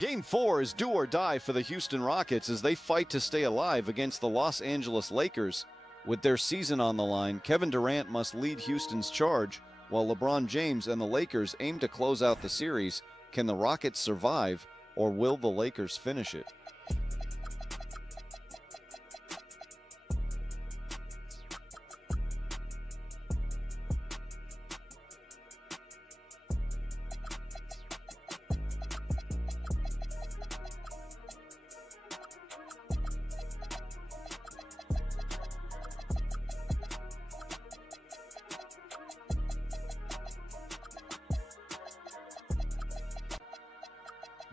Game 4 is do or die for the Houston Rockets as they fight to stay alive against the Los Angeles Lakers. With their season on the line, Kevin Durant must lead Houston's charge, while LeBron James and the Lakers aim to close out the series. Can the Rockets survive, or will the Lakers finish it?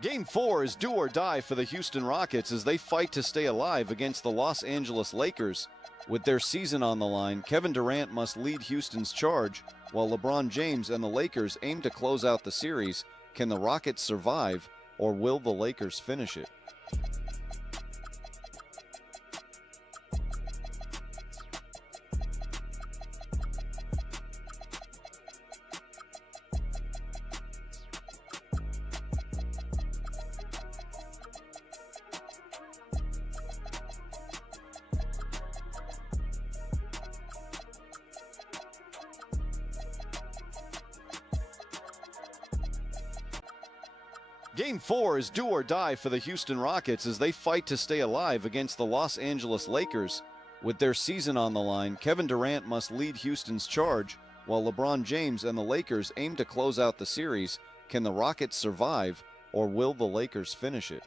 Game 4 is do or die for the Houston Rockets as they fight to stay alive against the Los Angeles Lakers. With their season on the line, Kevin Durant must lead Houston's charge, while LeBron James and the Lakers aim to close out the series. Can the Rockets survive, or will the Lakers finish it? Game 4 is do or die for the Houston Rockets as they fight to stay alive against the Los Angeles Lakers. With their season on the line, Kevin Durant must lead Houston's charge, while LeBron James and the Lakers aim to close out the series. Can the Rockets survive, or will the Lakers finish it?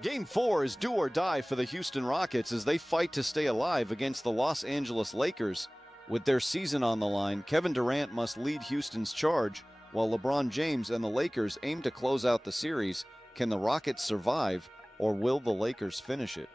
Game 4 is do or die for the Houston Rockets as they fight to stay alive against the Los Angeles Lakers. With their season on the line, Kevin Durant must lead Houston's charge, while LeBron James and the Lakers aim to close out the series. Can the Rockets survive, or will the Lakers finish it?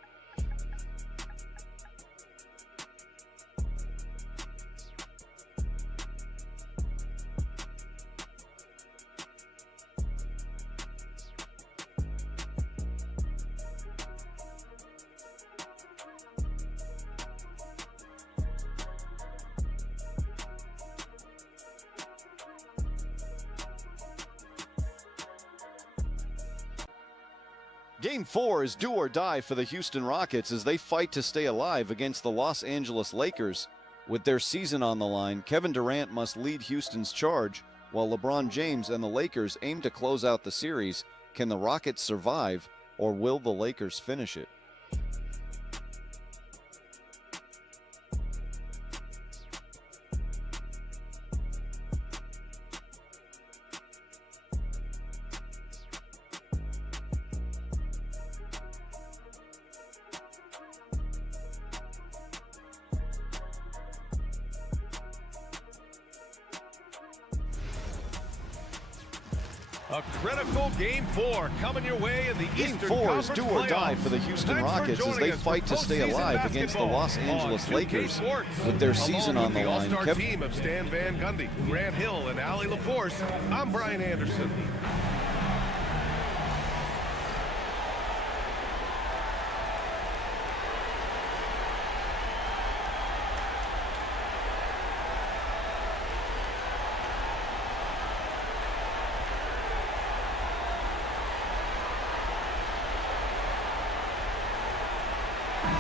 Game 4 is do or die for the Houston Rockets as they fight to stay alive against the Los Angeles Lakers. With their season on the line, Kevin Durant must lead Houston's charge, while LeBron James and the Lakers aim to close out the series. Can the Rockets survive, or will the Lakers finish it? A critical Game 4 coming your way in the Game Eastern 4 is Conference do or die playoffs. for the Houston Thanks for Rockets as joining they us fight for to stay postseason alive against the basketball Los Angeles on 2K Lakers. Sports. With their season Along on the with line, all-star team of Stan Van Gundy, Grant Hill, and Allie LaForce, I'm Brian Anderson.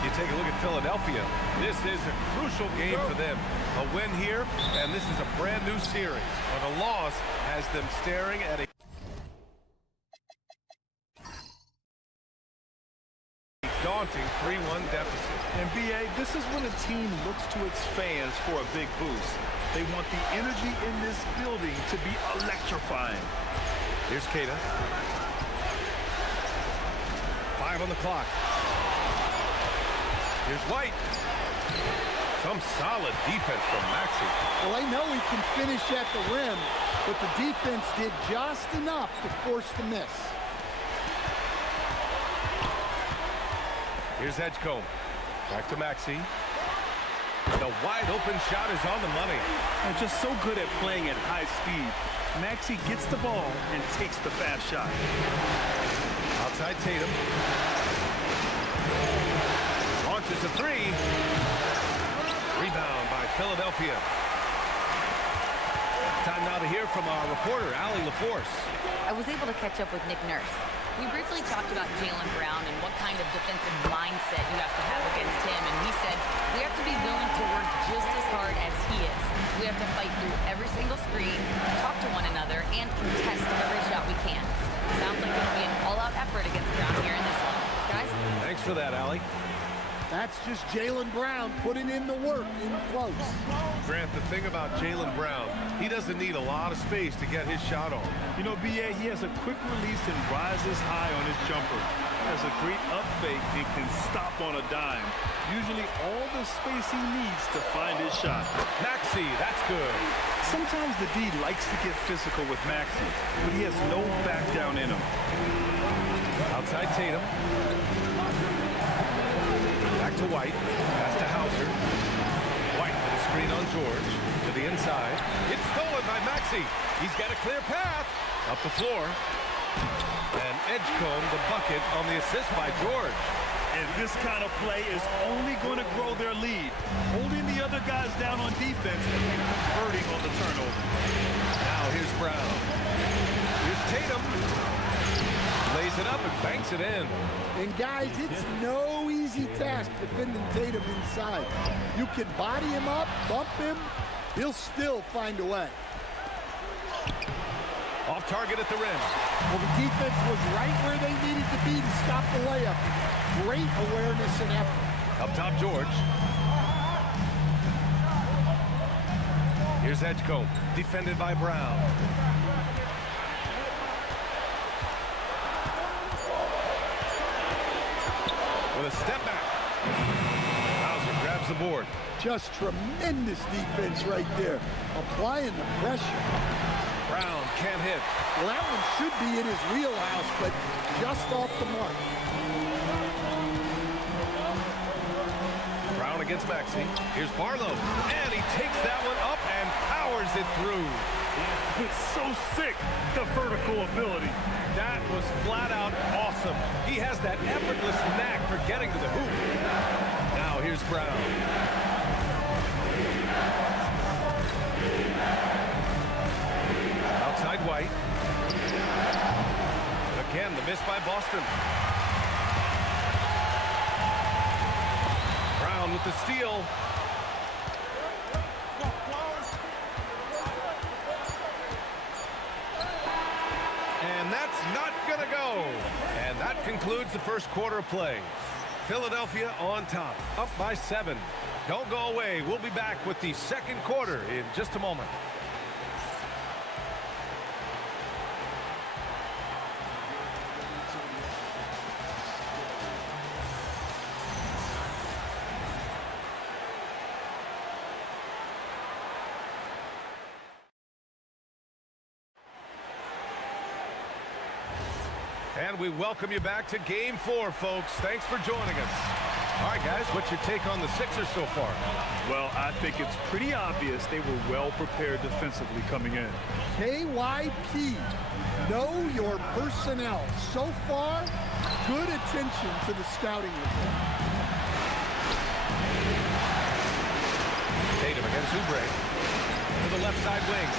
You take a look at Philadelphia. This is a crucial game for them. A win here, and this is a brand new series. But a loss has them staring at a daunting 3-1 deficit. And B.A., this is when a team looks to its fans for a big boost. They want the energy in this building to be electrifying. Here's Keita. 5 on the clock. Here's White. Some solid defense from Maxey. Well, I know he can finish at the rim, but the defense did just enough to force the miss. Here's Edgecombe. Back to Maxey. The wide open shot is on the money. And just so good at playing at high speed. Maxey gets the ball and takes the fast shot. Outside Tatum. Launches a three. Rebound by Philadelphia. Time now to hear from our reporter, Allie LaForce. I was able to catch up with Nick Nurse. We briefly talked about Jaylen Brown and what kind of defensive mindset you have to have against him, and he said we have to be willing to work just as hard as he is. We have to fight through every single screen, talk to one another, and contest every shot we can. Sounds like it'll be an all-out effort against Brown here in this one. Guys? Thanks for that, Allie. That's just Jaylen Brown putting in the work in close. Grant, the thing about Jaylen Brown, he doesn't need a lot of space to get his shot off. You know, B.A., he has a quick release and rises high on his jumper. Has a great up fake and can stop on a dime. Usually all the space he needs to find his shot. Maxey, that's good. Sometimes the D likes to get physical with Maxey, but he has no back down in him. Outside Tatum. Back to White. Pass to Hauser. White with a screen on George. To the inside. It's stolen by Maxey. He's got a clear path. Up the floor. And Edgecombe the bucket on the assist by George. And this kind of play is only going to grow their lead. Holding the other guys down on defense and converting on the turnover. Now here's Brown. Here's Tatum. Lays it up and banks it in. And guys, it's no easy task defending Tatum inside. You can body him up, bump him, he'll still find a way. Off target at the rim. Well, the defense was right where they needed to be to stop the layup. Great awareness and effort. Up top, George. Here's Edgecombe, defended by Brown. With a step back. Hauser grabs the board. Just tremendous defense right there. Applying the pressure. Brown can't hit. Well, that one should be in his wheelhouse, but just off the mark. Brown against Maxey. Here's Barlow. And he takes that one up and powers it through. It's so sick, the vertical ability. That was flat out awesome. He has that effortless knack for getting to the hoop. Now here's Brown. Outside White. Again, the miss by Boston. Brown with the steal. And that's not gonna go. And that concludes the first quarter of play. Philadelphia on top, up by 7. Don't go away. We'll be back with the second quarter in just a moment. And we welcome you back to Game 4, folks. Thanks for joining us. All right, guys, what's your take on the Sixers so far? Well, I think it's pretty obvious they were well prepared defensively coming in. KYP, know your personnel. So far, good attention to the scouting report. Tatum against Oubre. To the left side wing.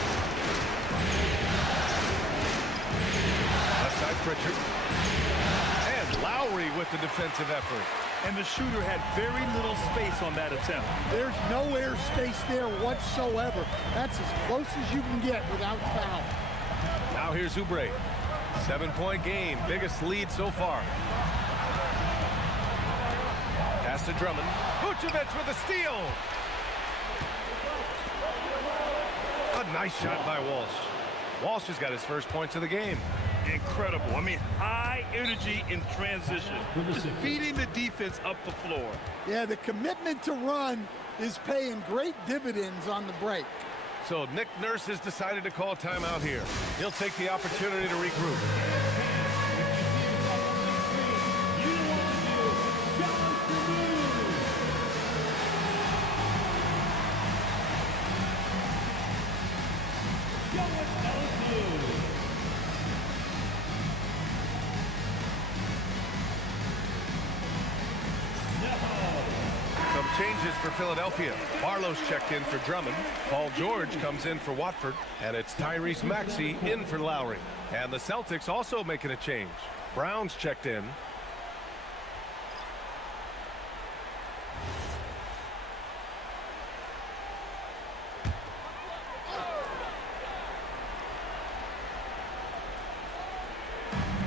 Left side Pritchard. And Lowry with the defensive effort. And the shooter had very little space on that attempt. There's no air space there whatsoever. That's as close as you can get without foul. Now here's Oubre. 7-point game. Biggest lead so far. Pass to Drummond. Vucevic with a steal. A nice shot by Walsh. Walsh has got his first points of the game. Incredible. I mean, high energy in transition. Just feeding the defense up the floor. Yeah, the commitment to run is paying great dividends on the break. So Nick Nurse has decided to call timeout here. He'll take the opportunity to regroup. Changes for Philadelphia. Barlow's checked in for Drummond. Paul George comes in for Watford. And it's Tyrese Maxey in for Lowry. And the Celtics also making a change. Brown's checked in.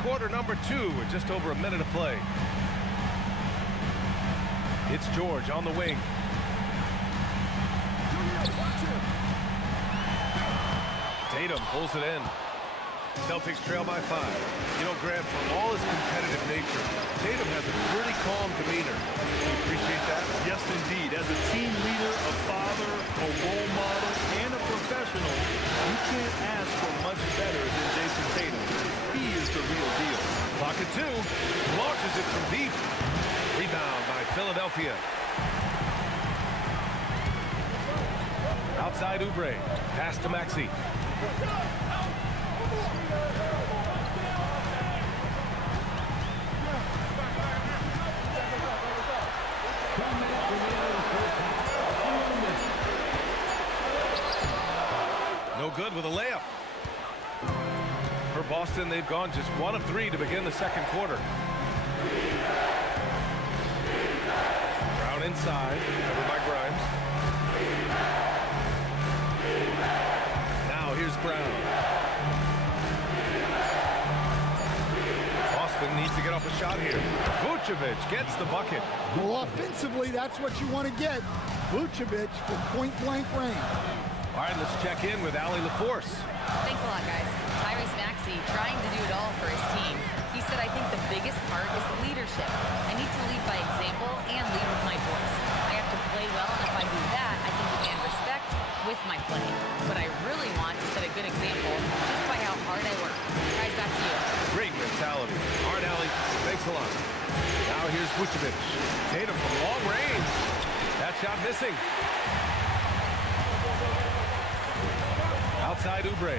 Quarter number 2 with just over a minute of play. It's George on the wing. Tatum pulls it in. Celtics trail by 5. You know, Grant, for all his competitive nature, Tatum has a pretty calm demeanor. You appreciate that? Yes, indeed. As a team leader, a father, a role model, and a professional, you can't ask for much better than Jason Tatum. He is the real deal. Clock at 2. Launches it from deep. Rebound by Philadelphia. Outside Oubre. Pass to Maxey. No good with a layup. For Boston, they've gone just 1 of 3 to begin the second quarter. Brown inside, covered by Grimes. Now here's Brown. Boston needs to get off a shot here. Vucevic gets the bucket. Well, offensively, that's what you want to get. Vucevic from point-blank range. All right, let's check in with Allie LaForce. Thanks a lot, guys. Tyrese Maxey trying to do it all for his team. He said, I think the biggest part is leadership. I need to lead by example and lead with my voice. I have to play well, and if I do that, I can demand respect with my play. But I really want to set a good example just by how hard I work. Guys, back to you. Great mentality. All right, Allie, thanks a lot. Now here's Vucevic. Tatum from long range. That shot missing. Outside Oubre.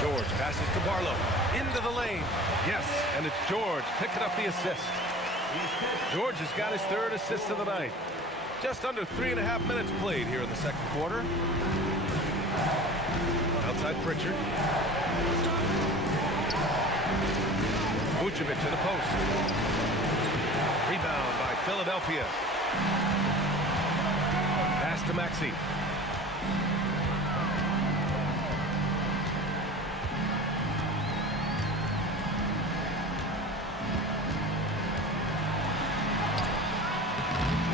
George passes to Barlow. Into the lane. Yes, and it's George picking up the assist. George has got his 3rd assist of the night. Just under 3.5 minutes played here in the second quarter. Outside Pritchard. Vucevic to the post. Rebound by Philadelphia. Pass to Maxey.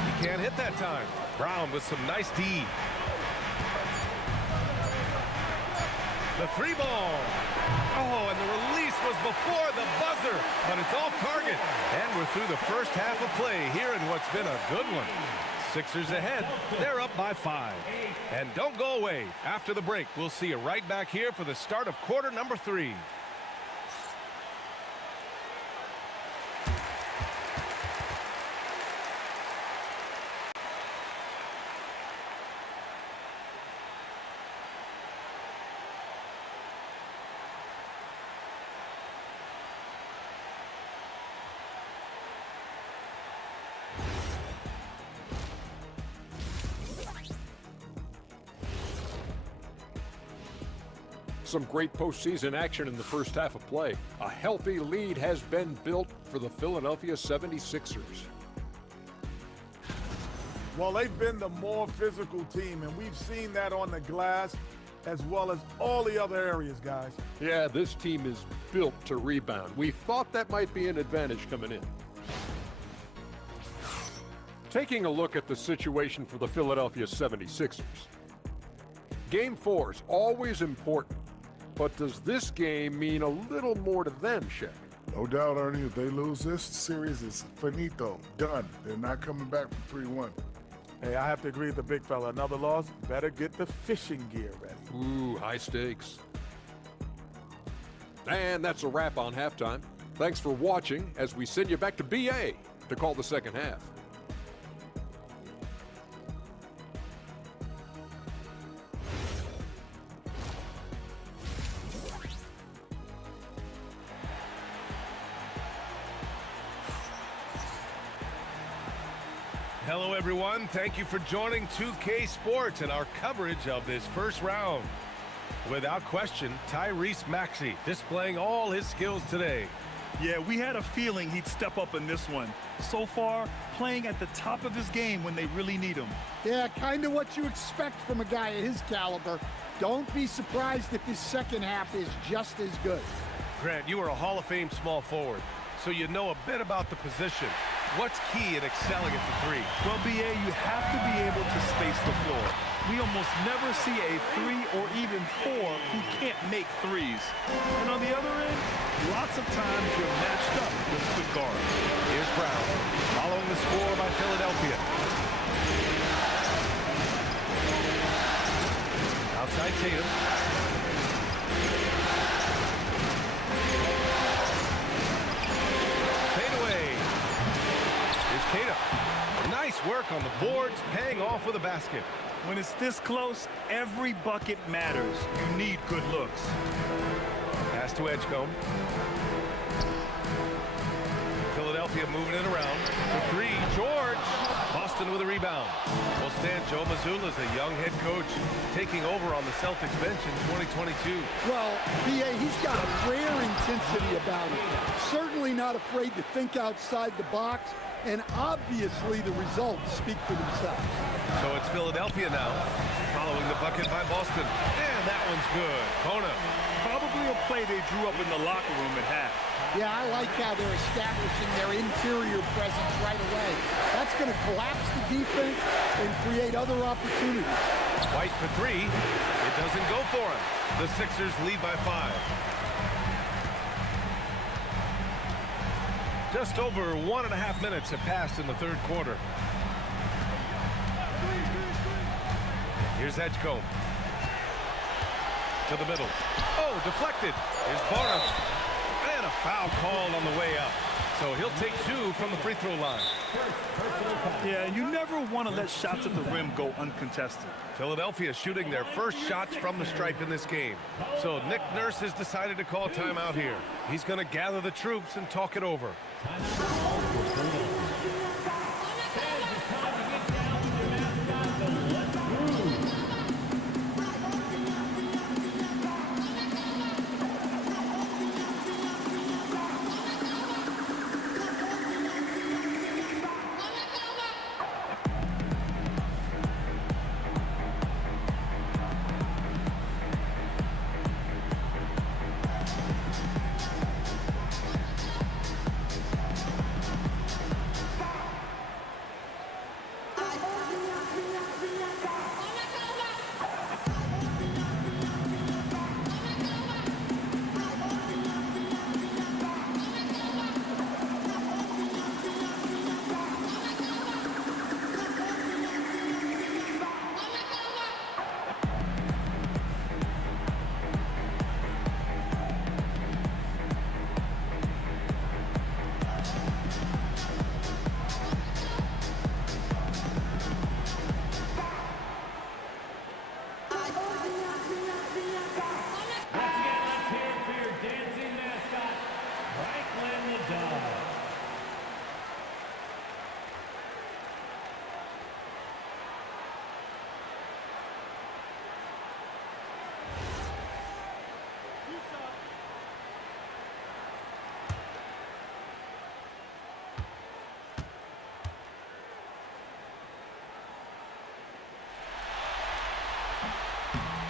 He can't hit that time. Brown with some nice D. The 3 ball. Oh, and the release was before the buzzer, but it's off target. And we're through the first half of play here in what's been a good one. Sixers ahead. They're up by 5. And don't go away. After the break, we'll see you right back here for the start of quarter number 3. Some great postseason action in the first half of play. A healthy lead has been built for the Philadelphia 76ers. Well, they've been the more physical team, and we've seen that on the glass as well as all the other areas, guys. Yeah, this team is built to rebound. We thought that might be an advantage coming in. Taking a look at the situation for the Philadelphia 76ers. Game 4 is always important. But does this game mean a little more to them, Shaq? No doubt, Ernie. If they lose this series, it's finito. Done. They're not coming back from 3-1. Hey, I have to agree with the big fella. Another loss, better get the fishing gear ready. Ooh, high stakes. And that's a wrap on halftime. Thanks for watching as we send you back to BA to call the second half. Hello, everyone. Thank you for joining 2K Sports and our coverage of this first round. Without question, Tyrese Maxey displaying all his skills today. Yeah, we had a feeling he'd step up in this one. So far, playing at the top of his game when they really need him. Yeah, kind of what you expect from a guy of his caliber. Don't be surprised if his second half is just as good. Grant, you are a Hall of Fame small forward, so you know a bit about the position. What's key in excelling at the three? Well, BA, you have to be able to space the floor. We almost never see a 3 or even 4 who can't make threes. And on the other end, lots of times you're matched up with good guards. Here's Brown, following the score by Philadelphia. Outside Tatum. Fade away. Here's Tatum. Nice work on the boards, paying off with a basket. When it's this close, every bucket matters. You need good looks. Pass to Edgecombe. Philadelphia moving it around. For three, George. Boston with a rebound. Well, Stan, Joe Mazzulla's a young head coach taking over on the Celtics bench in 2022. Well, BA, he's got a rare intensity about him. Certainly not afraid to think outside the box, and obviously the results speak for themselves. So it's Philadelphia now, following the bucket by Boston. And that one's good. Bona. Probably a play they drew up in the locker room at half. Yeah, I like how they're establishing their interior presence right away. That's going to collapse the defense and create other opportunities. White for three. It doesn't go for him. The Sixers lead by 5. Just over 1.5 minutes have passed in the third quarter. Here's Edgecombe. To the middle. Oh, deflected. Here's Bona. And a foul called on the way up. So he'll take 2 from the free throw line. Yeah, you never want to let shots at the rim go uncontested. Philadelphia shooting their first shots from the stripe in this game. So Nick Nurse has decided to call timeout here. He's going to gather the troops and talk it over.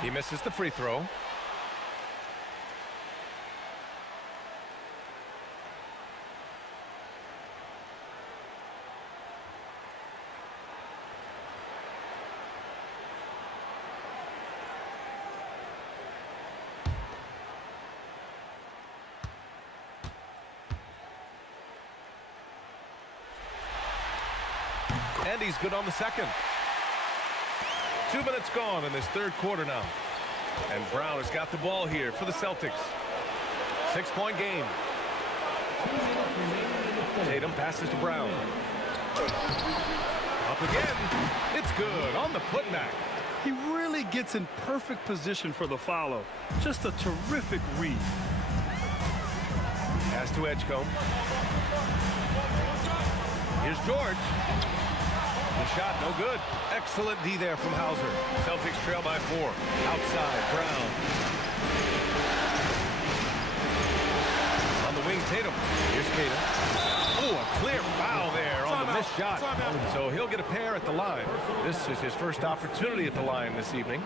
He misses the free throw. And he's good on the second. 2 minutes gone in this third quarter now. And Brown has got the ball here for the Celtics. 6-point game. Tatum passes to Brown. Up again. It's good on the putback. He really gets in perfect position for the follow. Just a terrific read. Pass to Edgecombe. Here's George. The shot, no good. Excellent D there from Hauser. Celtics trail by 4. Outside, Brown. On the wing, Tatum. Here's Tatum. Oh, a clear foul there on the missed shot. So he'll get a pair at the line. This is his first opportunity at the line this evening.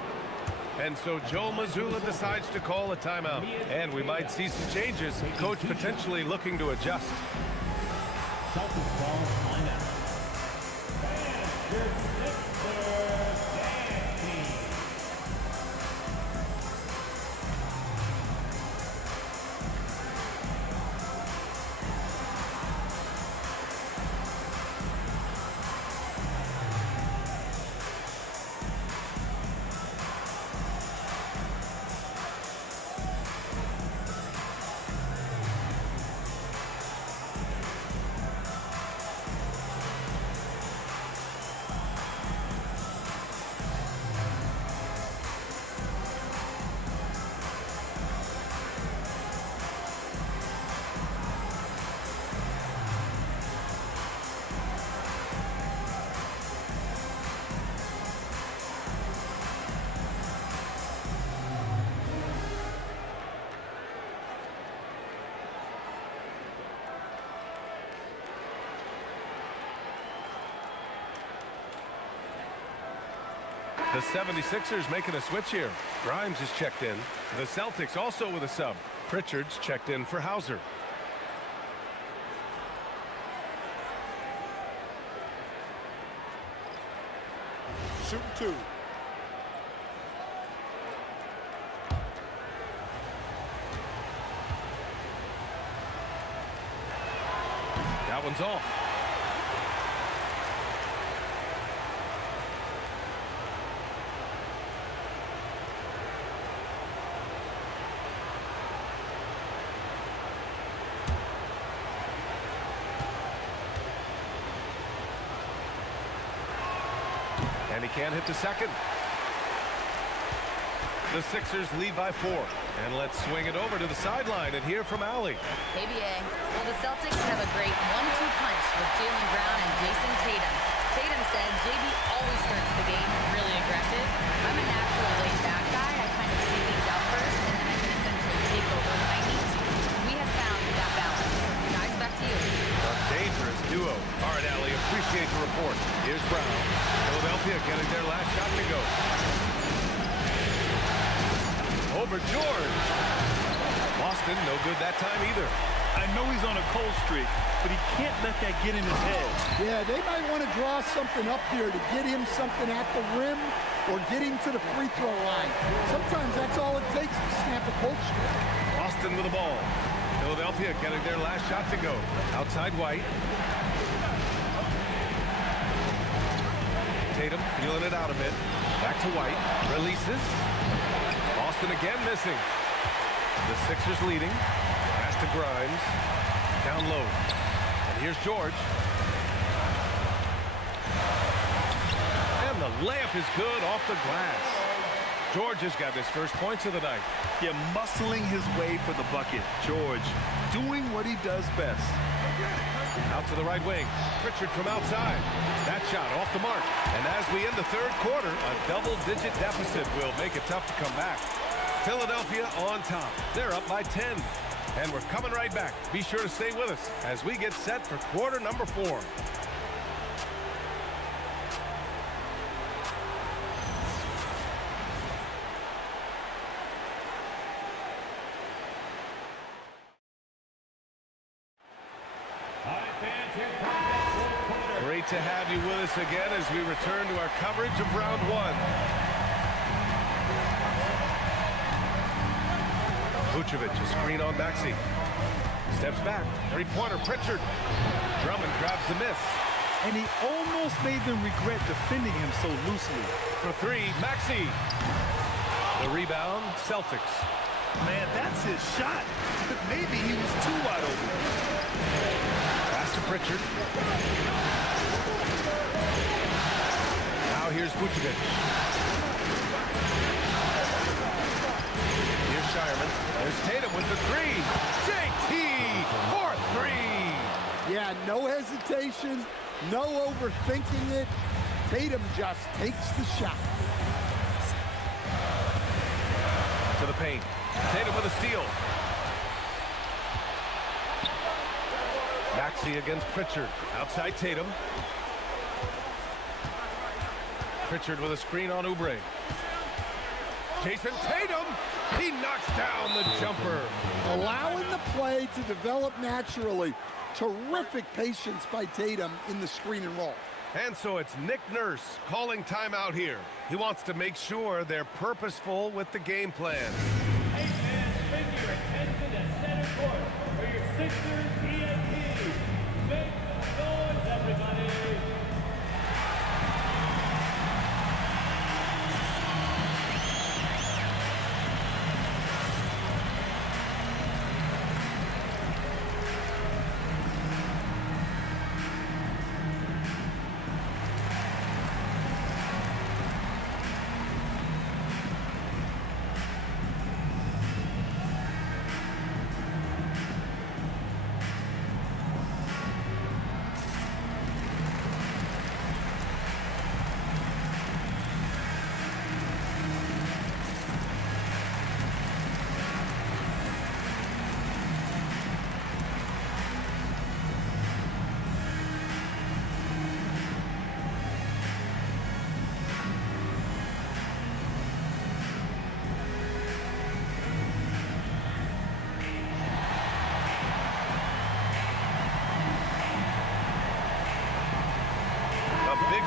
And so Joe Mazzulla decides to call a timeout. And we might see some changes. Coach potentially looking to adjust. Celtics ball timeout. The 76ers making a switch here. Grimes is checked in. The Celtics also with a sub. Pritchard's checked in for Hauser. Shoot 2. That one's off. And he can't hit the second. The Sixers lead by 4. And let's swing it over to the sideline and hear from Allie. ABA. Well, the Celtics have a great 1-2 punch with Jaylen Brown and Jason Tatum. Tatum said JB always starts the game really aggressive. I'm a natural laid-back guy. I kind of see things out first, and then I can essentially take over when I need to. We have found that balance. Guys, back to you. A dangerous duo. All right, Allie, appreciate the report. Here's Brown. Philadelphia getting their last shot to go. Over George. Boston, no good that time either. I know he's on a cold streak, but he can't let that get in his head. Yeah, they might want to draw something up here to get him something at the rim or get him to the free throw line. Sometimes that's all it takes to snap a cold streak. Boston with the ball. Philadelphia getting their last shot to go. Outside White. Tatum feeling it out a bit. Back to White. Releases. Boston again missing. The Sixers leading. Pass to Grimes. Down low. And here's George. And the layup is good off the glass. George has got his first points of the night. Yeah, muscling his way for the bucket. George doing what he does best. Out to the right wing. Pritchard from outside. That shot off the mark. And as we end the third quarter, a double-digit deficit will make it tough to come back. Philadelphia on top. They're up by 10. And we're coming right back. Be sure to stay with us as we get set for quarter number 4. Great to have you with us again as we return to our coverage of round 1. Vucevic, a screen on Maxey. Steps back. Three-pointer, Pritchard. Drummond grabs the miss. And he almost made them regret defending him so loosely. For 3, Maxey. The rebound, Celtics. Man, that's his shot. But maybe he was too wide open. Pass to Pritchard. Now here's Vucevic. Here's Shireman. There's Tatum with the 3. JT for 3. Yeah, no hesitation, no overthinking it. Tatum just takes the shot. To the paint. Tatum with a steal. Maxey against Pritchard. Outside Tatum. Pritchard with a screen on Oubre. Jason Tatum, he knocks down the jumper. Allowing the play to develop naturally. Terrific patience by Tatum in the screen and roll. And so it's Nick Nurse calling timeout here. He wants to make sure they're purposeful with the game plan. Hey fans, bring your attention to center court for your Sixers ENT. Make some noise, everybody.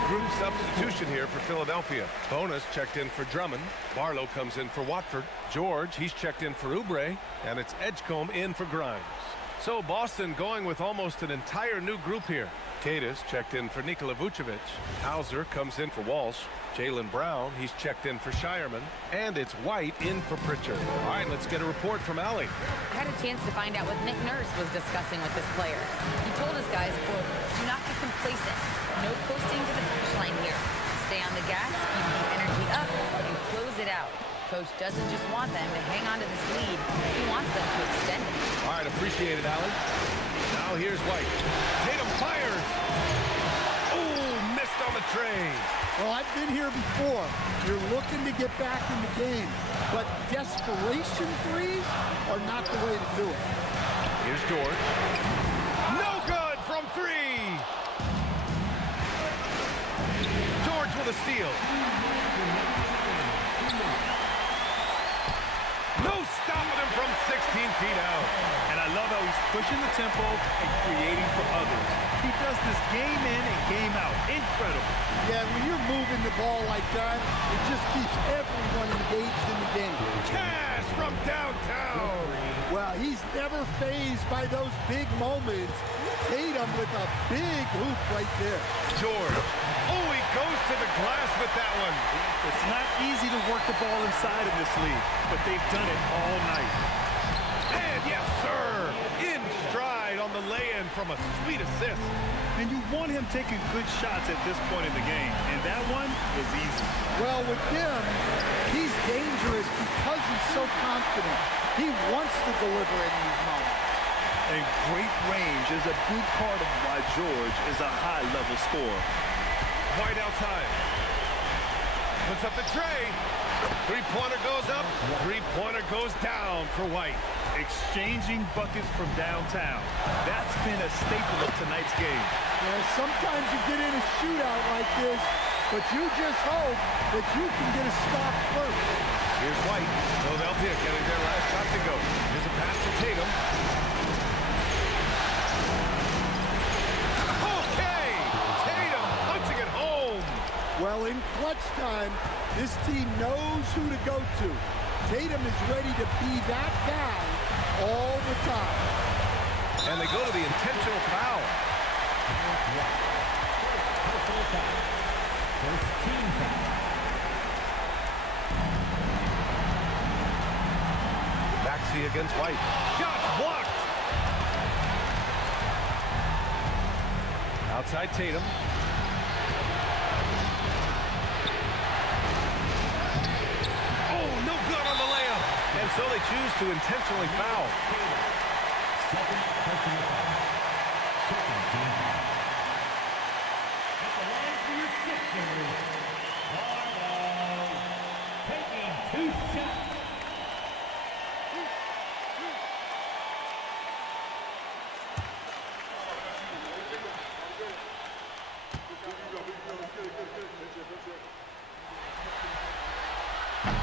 Group substitution here for Philadelphia. Bonus checked in for Drummond. Barlow comes in for Watford. George, he's checked in for Oubre. And it's Edgecombe in for Grimes. So Boston going with almost an entire new group here. Cadiz checked in for Nikola Vucevic. Hauser comes in for Walsh. Jaylen Brown, he's checked in for Shireman. And it's White in for Pritchard. All right, let's get a report from Allie. I had a chance to find out what Nick Nurse was discussing with his players. He told his guys, quote, do not get complacent. No coasting to the finish line here. Stay on the gas, keep the energy up, and close it out. Coach doesn't just want them to hang on to this lead. He wants them to extend it. All right, appreciate it, Allie. Now here's White. Tatum fires. Oh, missed on the tray. Well, I've been here before. You're looking to get back in the game, but desperation threes are not the way to do it. Here's George. No good from three. George with a steal. No stopping him from 16 feet out. And I love how he's pushing the tempo and creating for others. He does this game in and game out. Incredible. Yeah, when you're moving the ball like that, it just keeps everyone engaged in the game. Cash from downtown. Well, he's never fazed by those big moments. Tatum with a big hoop right there. George. Oh, he goes to the glass with that one. It's not easy to work the ball inside in this league, but they've done it all night. And yes, sir, in stride on the lay-in from a sweet assist. And you want him taking good shots at this point in the game, and that one was easy. Well, with him, he's dangerous because he's so confident. He wants to deliver in these moments. And great range is a big part of why George is a high-level scorer. White outside. Puts up the tray. Three-pointer goes up. Three-pointer goes down for White. Exchanging buckets from downtown. That's been a staple of tonight's game. Yeah, sometimes you get in a shootout like this, but you just hope that you can get a stop first. Here's White. Philadelphia getting their last shot to go. Here's a pass to Tatum. Okay! Tatum punching it home. Well, in clutch time, this team knows who to go to. Tatum is ready to be that guy all the time. And they go to the intentional foul. Personal foul. First team foul. Maxey against White. Shot blocked. Outside Tatum. Oh, no good on the layup. And so they choose to intentionally foul. Second personal foul. Second team foul. At the line for your Sixers,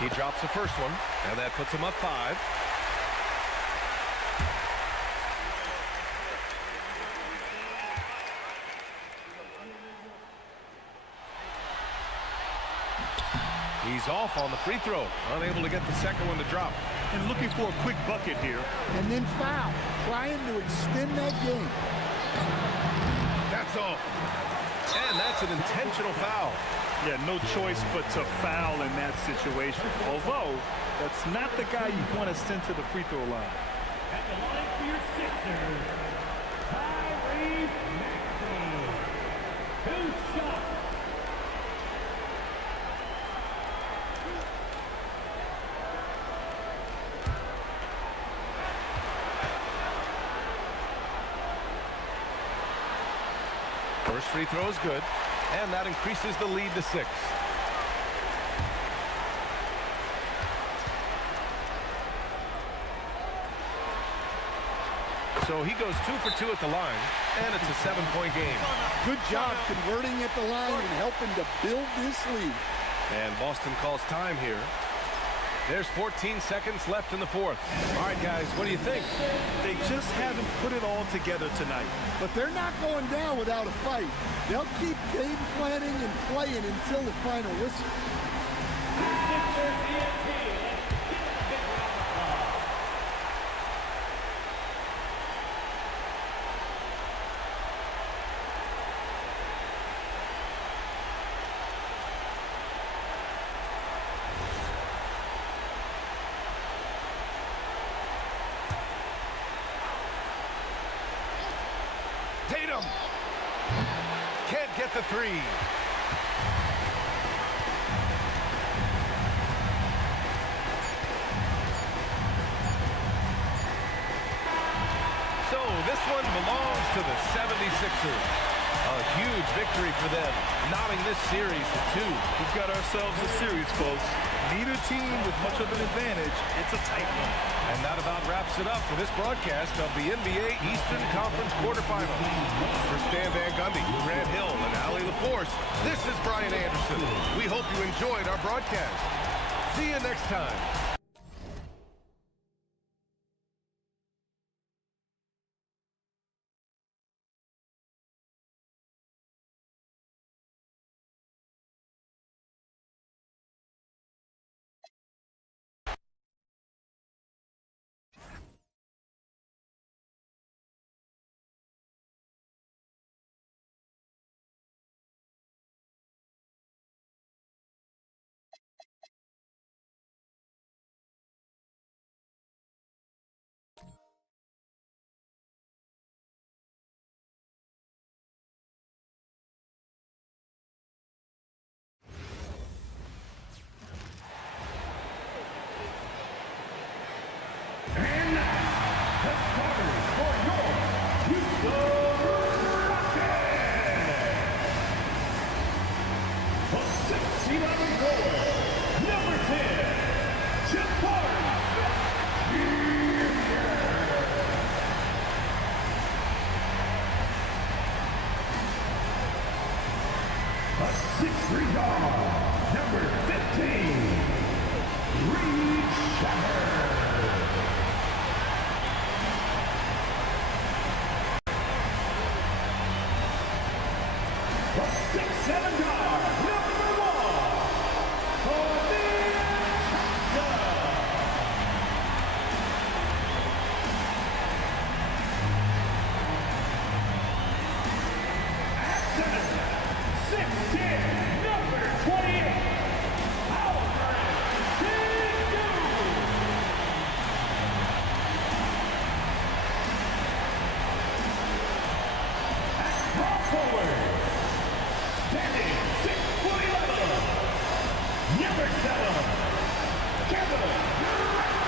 He drops the first one, and that puts him up 5. He's off on the free throw, unable to get the second one to drop. And looking for a quick bucket here. And then foul, trying to extend that game. That's off. And that's an intentional foul. Yeah, no choice but to foul in that situation. Although, that's not the guy you want to send to the free throw line. At the line for your Sixers, Tyrese Maxey. 2 shots. First free throw is good, and that increases the lead to 6. So he goes 2 for 2 at the line, and it's a 7-point game. Good job converting at the line and helping to build this lead. And Boston calls time here. There's 14 seconds left in the 4th. All right, guys, what do you think? They just haven't put it all together tonight. But they're not going down without a fight. They'll keep game planning and playing until the final whistle. Sixers ENT. Let's get a big round of applause. Tatum can't get the 3. So this one belongs to the 76ers. A huge victory for them, knotting this series to 2. We've got ourselves a series, folks. Neither team with much of an advantage. It's a tight one. And that about wraps it up for this broadcast of the NBA Eastern Conference quarterfinals. For Stan Van Gundy, Grant Hill, and Allie LaForce, this is Brian Anderson. We hope you enjoyed our broadcast. See you next time. And now, the starters for your Houston Rockets. The 6th seed on the floor, number 10, Jabari Jr. A 6'3" guard, number 15, Reed Shepard. The 6'7" guard, number 1, Hornets. At 6'10", number 28, Alfred Sengun. At small forward, standing 6'11", number 7, Kevin Durant.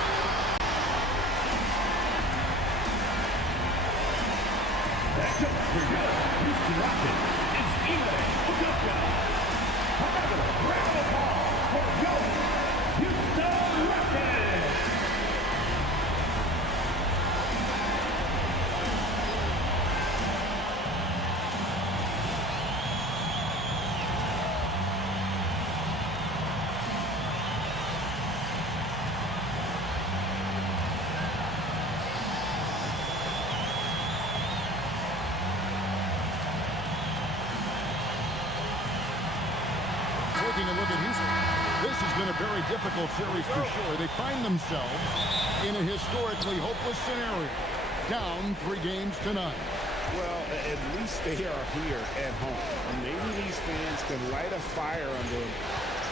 That coach for your Houston Rockets is Ime Udoka. Another round of applause for your Houston Rockets. Taking a look at Houston, this has been a very difficult series for sure. They find themselves in a historically hopeless scenario, down 3 games to none. Well, at least they are here at home. And maybe these fans can light a fire under them,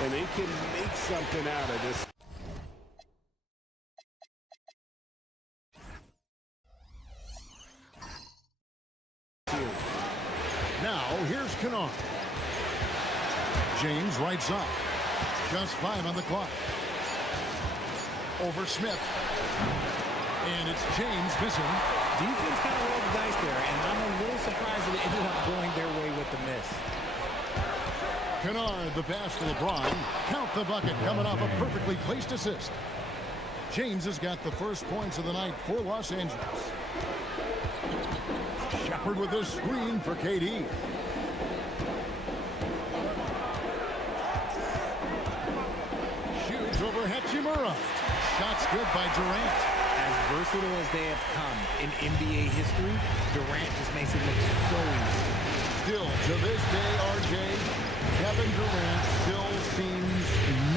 and they can make something out of this. Now, here's Kennard. James right side. Just 5 on the clock. Over Smith. And it's James missing. Defense kind of rolled the dice there, and I'm a little surprised that it ended up going their way with the miss. Kennard, the pass to LeBron. Count the bucket, coming off a perfectly placed assist. James has got the first points of the night for Los Angeles. Shepard with a screen for KD. Shoots over Hachimura. Shots good by Durant. As versatile as they have come in NBA history, Durant just makes it look so easy. Still, to this day, RJ, Kevin Durant still seems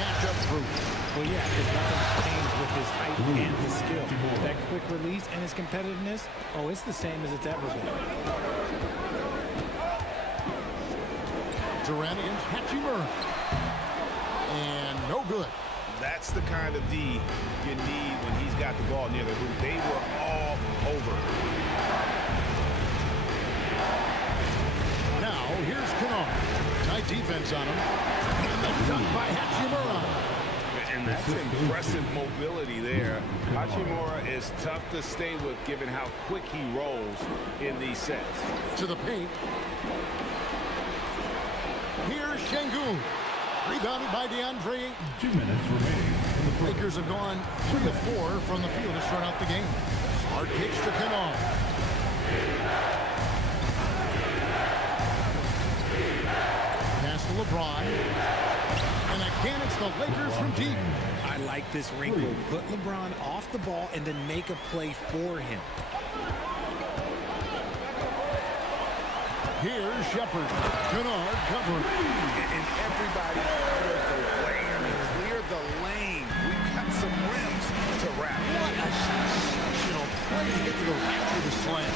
matchup-proof. Well, yeah, because nothing's changed with his height and his skill. That quick release and his competitiveness, oh, it's the same as it's ever been. Durant against Hachimura. And no good. That's the kind of D you need when he's got the ball near the hoop. They were all over. Now, here's Kennard. Tight defense on him. And the dunk by Hachimura. And that's impressive mobility there. Hachimura is tough to stay with given how quick he rolls in these sets. To the paint. Here's Şengün. Rebounded by DeAndre Ayton. 2 minutes remaining. Lakers have gone 3 of 4 from the field to start out the game. Smart pitch to Kennard. Pass to LeBron. And again, it's the Lakers from deep. I like this wrinkle. Put LeBron off the ball and then make a play for him. Here's Shepard. Kennard covering. And everybody cleared the lane. I mean, clear the lane. We've got some rims to wrap. What a sensational play to get to the rack for the slam.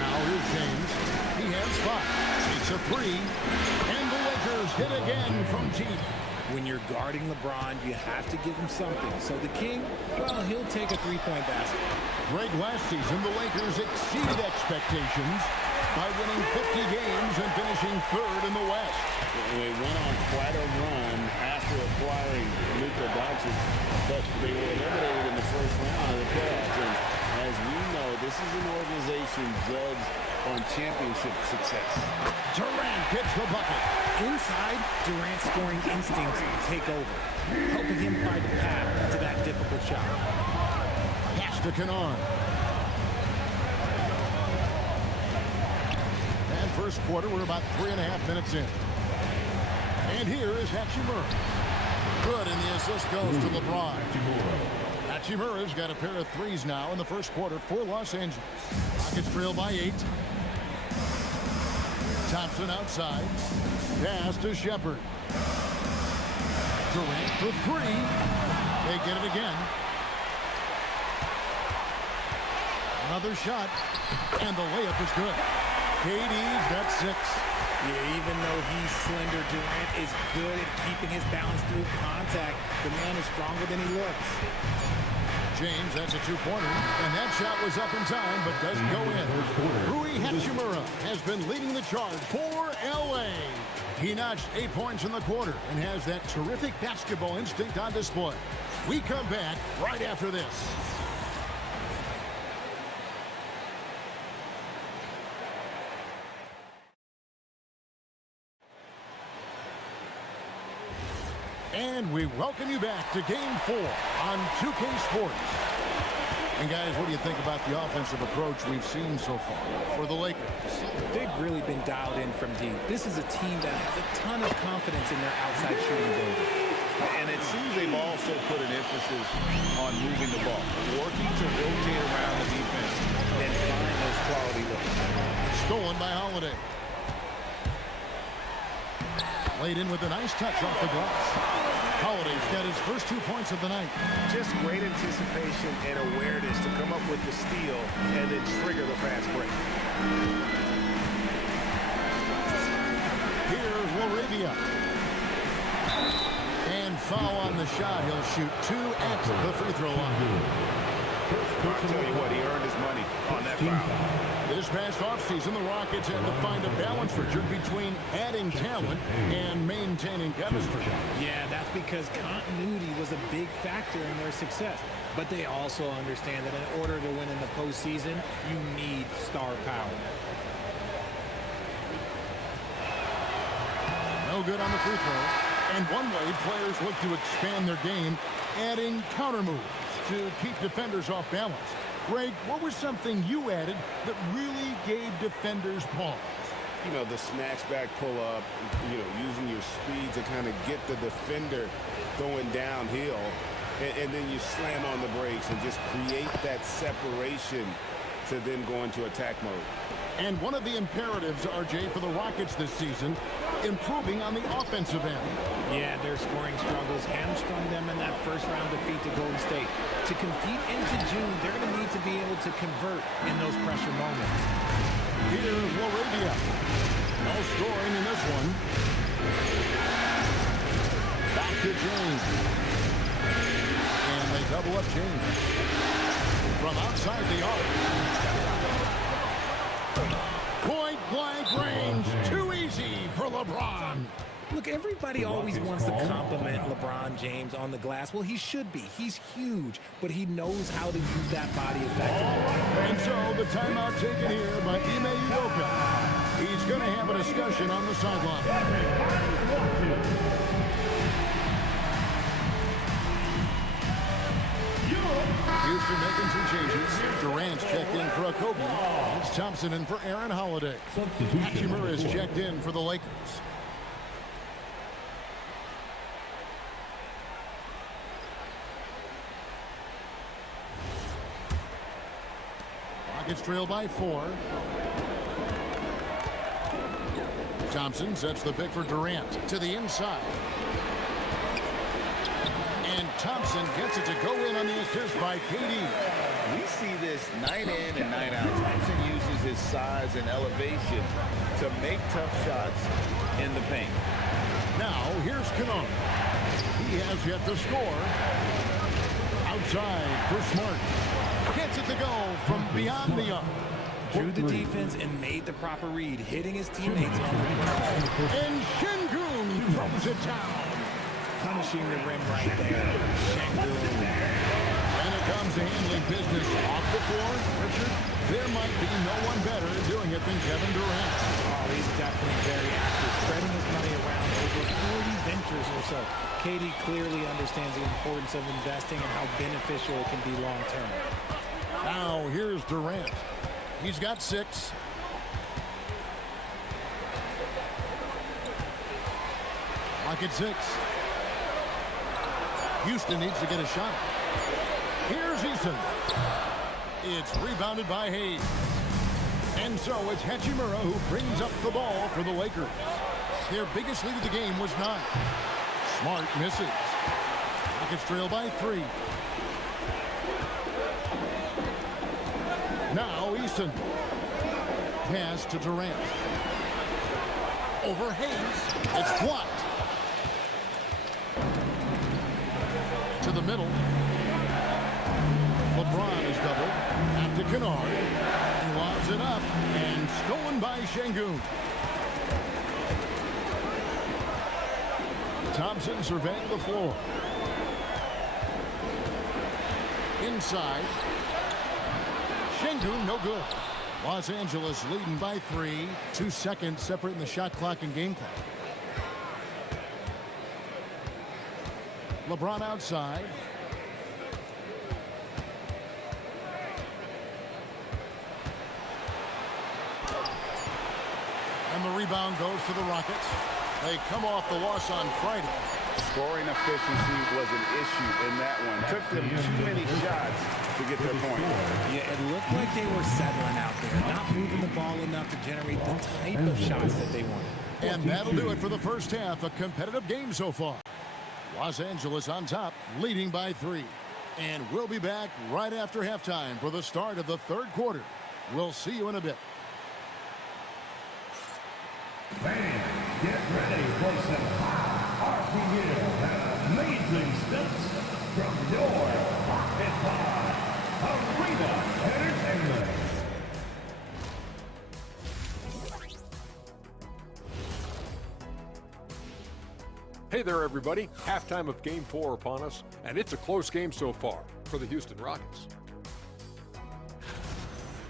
Now here's James. He has 5. Takes a 3. And the Lakers hit again from deep. When you're guarding LeBron, you have to give him something. So the King, well, he'll take a 3-point basket. Greg, last season, the Lakers exceeded expectations by winning 50 games and finishing 3rd in the West. They went on quite a run after acquiring Luka Doncic, but they were eliminated in the first round of the playoffs. And as we know, this is an organization judged on championship success. Durant gets the bucket. Inside, Durant's scoring instincts take over, helping him find a path to that difficult shot. Pass to Kennard. And first quarter, we're about 3.5 minutes in. And here is Hachimura. Good, and the assist goes to LeBron. Hachimura's got a pair of 3s now in the first quarter for Los Angeles. Rockets trail by 8. Thompson outside. Pass to Shepard. Durant for 3. They get it again. Another shot. And the layup is good. KD's got 6. Yeah, even though he's slender, Durant is good at keeping his balance through contact. The man is stronger than he looks. James, that's a 2-pointer. And that shot was up in time, but doesn't go in. Rui Hachimura has been leading the charge for LA. He notched 8 points in the quarter and has that terrific basketball instinct on display. We come back right after this. And we welcome you back to Game 4 on 2K Sports. And guys, what do you think about the offensive approach we've seen so far for the Lakers? They've really been dialed in from deep. This is a team that has a ton of confidence in their outside shooting ability. And it seems they've also put an emphasis on moving the ball, working to rotate around the defense and find those quality looks. Stolen by Holiday. Laid in with a nice touch off the glass. Holiday's got his first 2 points of the night. Just great anticipation and awareness to come up with the steal and then trigger the fast break. Here's Laravia. And foul on the shot. He'll shoot 2 at the free throw line. I'll tell you what, he earned his money on that foul. This past offseason, the Rockets had to find a balance, Richard, between adding talent and maintaining chemistry. Yeah, that's because continuity was a big factor in their success. But they also understand that in order to win in the postseason, you need star power. No good on the free throw. And one way players look to expand their game, adding counter moves to keep defenders off balance. Greg, what was something you added that really gave defenders pause? You know, the snatch back pull up, you know, using your speed to kind of get the defender going downhill, and then you slam on the brakes and just create that separation to then go into attack mode. And one of the imperatives, RJ, for the Rockets this season, improving on the offensive end. Yeah, their scoring struggles hamstrung them in that first-round defeat to Golden State. To compete into June, they're going to need to be able to convert in those pressure moments. Here's Laravia. No scoring in this one. Back to James. And they double up James. From outside the arc. Point-blank range. Too easy for LeBron. Look, everybody always wants to compliment LeBron James on the glass. Well, he should be. He's huge, but he knows how to use that body effectively. And so the timeout taken here by Ime Udoka. He's going to have a discussion on the sideline. Houston making some changes. Durant's checked in for Kobe. It's Thompson in for Aaron Holiday. Hachimura is checked in for the Lakers. Rockets trail by 4. Thompson sets the pick for Durant to the inside. And Thompson gets it to go in on the assist by KD. We see this night in and night out. Thompson uses his size and elevation to make tough shots in the paint. Now, here's Chiney. He has yet to score. Outside for Smart. Gets it to go from beyond the arc. Drew the defense and made the proper read, hitting his teammates on the ground. And Şengün throws it down. Punishing the rim right there. Şengün. When it comes to handling business off the floor, Richard, there might be no one better doing it than Kevin Durant. Oh, he's definitely very active, spreading his money around over 40 ventures or so. KD clearly understands the importance of investing and how beneficial it can be long-term. Now, here's Durant. He's got 6. Rocket 6. Houston needs to get a shot. Here's Eason. It's rebounded by Hayes. And so it's Hachimura who brings up the ball for the Lakers. Their biggest lead of the game was 9. Smart misses. Rockets trail by 3. Now Eason. Pass to Durant. Over Hayes. It's blocked. To the middle. LeBron is doubled. Back to Kennard. He lobs it up. And stolen by Şengün. Thompson surveying the floor. Inside. Şengün, no good. Los Angeles leading by 3. 2 seconds separating the shot clock and game clock. LeBron outside. And the rebound goes to the Rockets. They come off the loss on Friday. Scoring efficiency was an issue in that one. Took them too many shots to get their point. Yeah, it looked like they were settling out there, not moving the ball enough to generate the type of shots that they wanted. And that'll do it for the first half. A competitive game so far. Los Angeles on top, leading by 3. And we'll be back right after halftime for the start of the third quarter. We'll see you in a bit. Fans, get ready for some high RPM and amazing stunts from your Rocket Arena Entertainment. Hey there, everybody. Halftime of Game 4 upon us, and it's a close game so far for the Houston Rockets.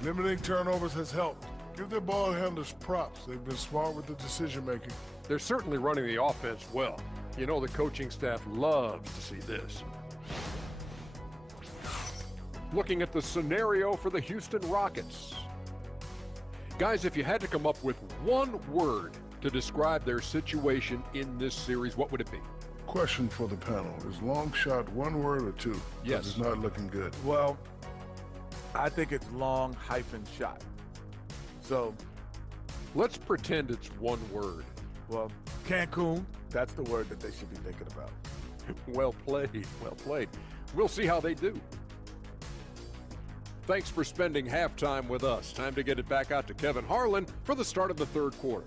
Limiting turnovers has helped. Give their ball handlers props. They've been smart with the decision-making. They're certainly running the offense well. You know the coaching staff loves to see this. Looking at the scenario for the Houston Rockets. Guys, if you had to come up with one word to describe their situation in this series, what would it be? Question for the panel. Is long shot one word or two? Yes. It's not looking good. Well, I think it's long hyphen shot. So, let's pretend it's one word. Well, Cancun, that's the word that they should be thinking about. Well played, well played. We'll see how they do. Thanks for spending halftime with us. Time to get it back out to Kevin Harlan for the start of the third quarter.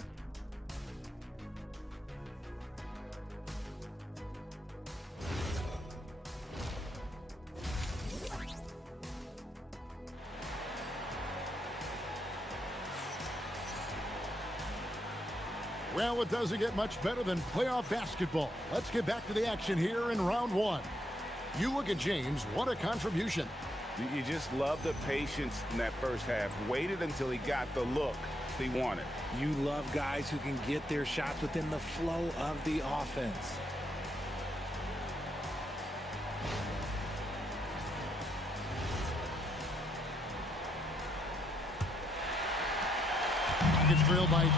Well, it doesn't get much better than playoff basketball. Let's get back to the action here in round 1. You look at James, what a contribution. You just love the patience in that first half. Waited until he got the look he wanted. You love guys who can get their shots within the flow of the offense. It's trailed by 3,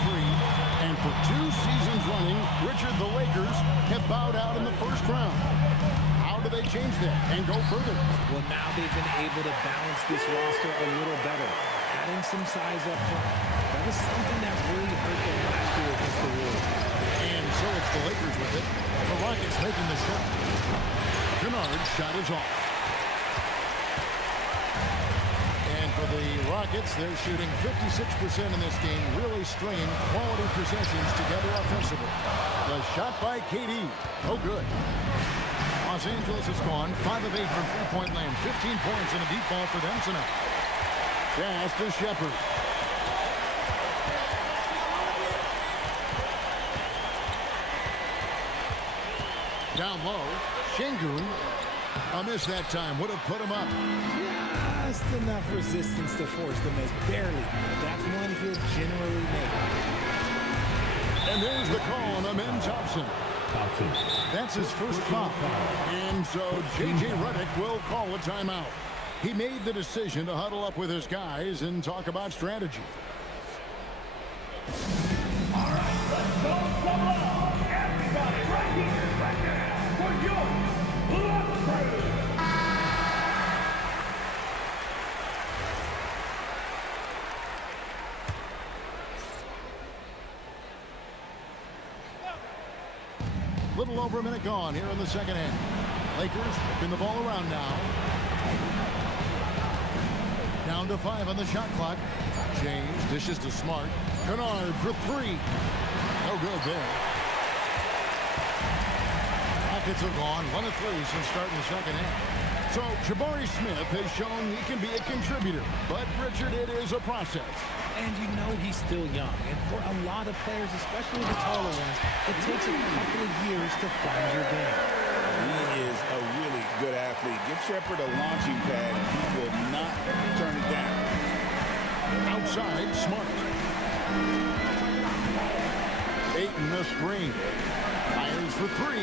and for 2 seasons running, Richard, the Lakers have bowed out in the first round. How do they change that and go further? Well, now they've been able to balance this roster a little better, adding some size up front. That was something that really hurt them last year against the Warriors. And so it's the Lakers with it. The Rockets making the shot. Kennard's shot is off. And for the Rockets, they're shooting 56% in this game, really stringing quality possessions together offensively. The shot by KD. No good. Los Angeles has gone 5 of 8 from three-point land. 15 points and a deep ball for them tonight. Pass to Shepard. Down low, Şengün. A miss that time. Would have put him up. Just enough resistance to force the miss. Barely. That's one he'll generally make. And there's the call on Amen Thompson. That's his first foul. And so J.J. Redick will call a timeout. He made the decision to huddle up with his guys and talk about strategy. All right, let's go solo. Everybody right here, right now, for your Blood Crew. Little over a minute gone here in the second half. Lakers whipping the ball around now. Down to 5 on the shot clock. James dishes to Smart. Kennard for 3. No good there. Rockets have gone 1 of 3 since starting the second half. So Jabari Smith has shown he can be a contributor. But Richard, it is a process. And you know he's still young. And for a lot of players, especially the taller ones, it takes a couple of years to find your game. He is a really good athlete. Give Shepard a launching pad, and he will not turn it down. Outside, Smart. Ayton the screen. Fires for 3.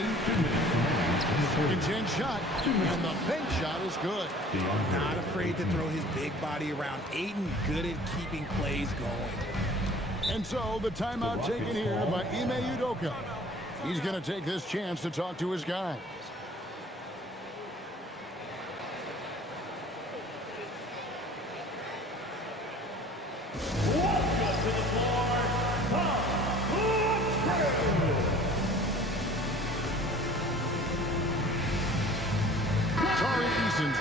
Second shot. And the bank shot is good. Not afraid to throw his big body around. Ayton good at keeping plays going. And so the timeout taken here by Ime Udoka. He's going to take this chance to talk to his guys. Welcome to the floor, the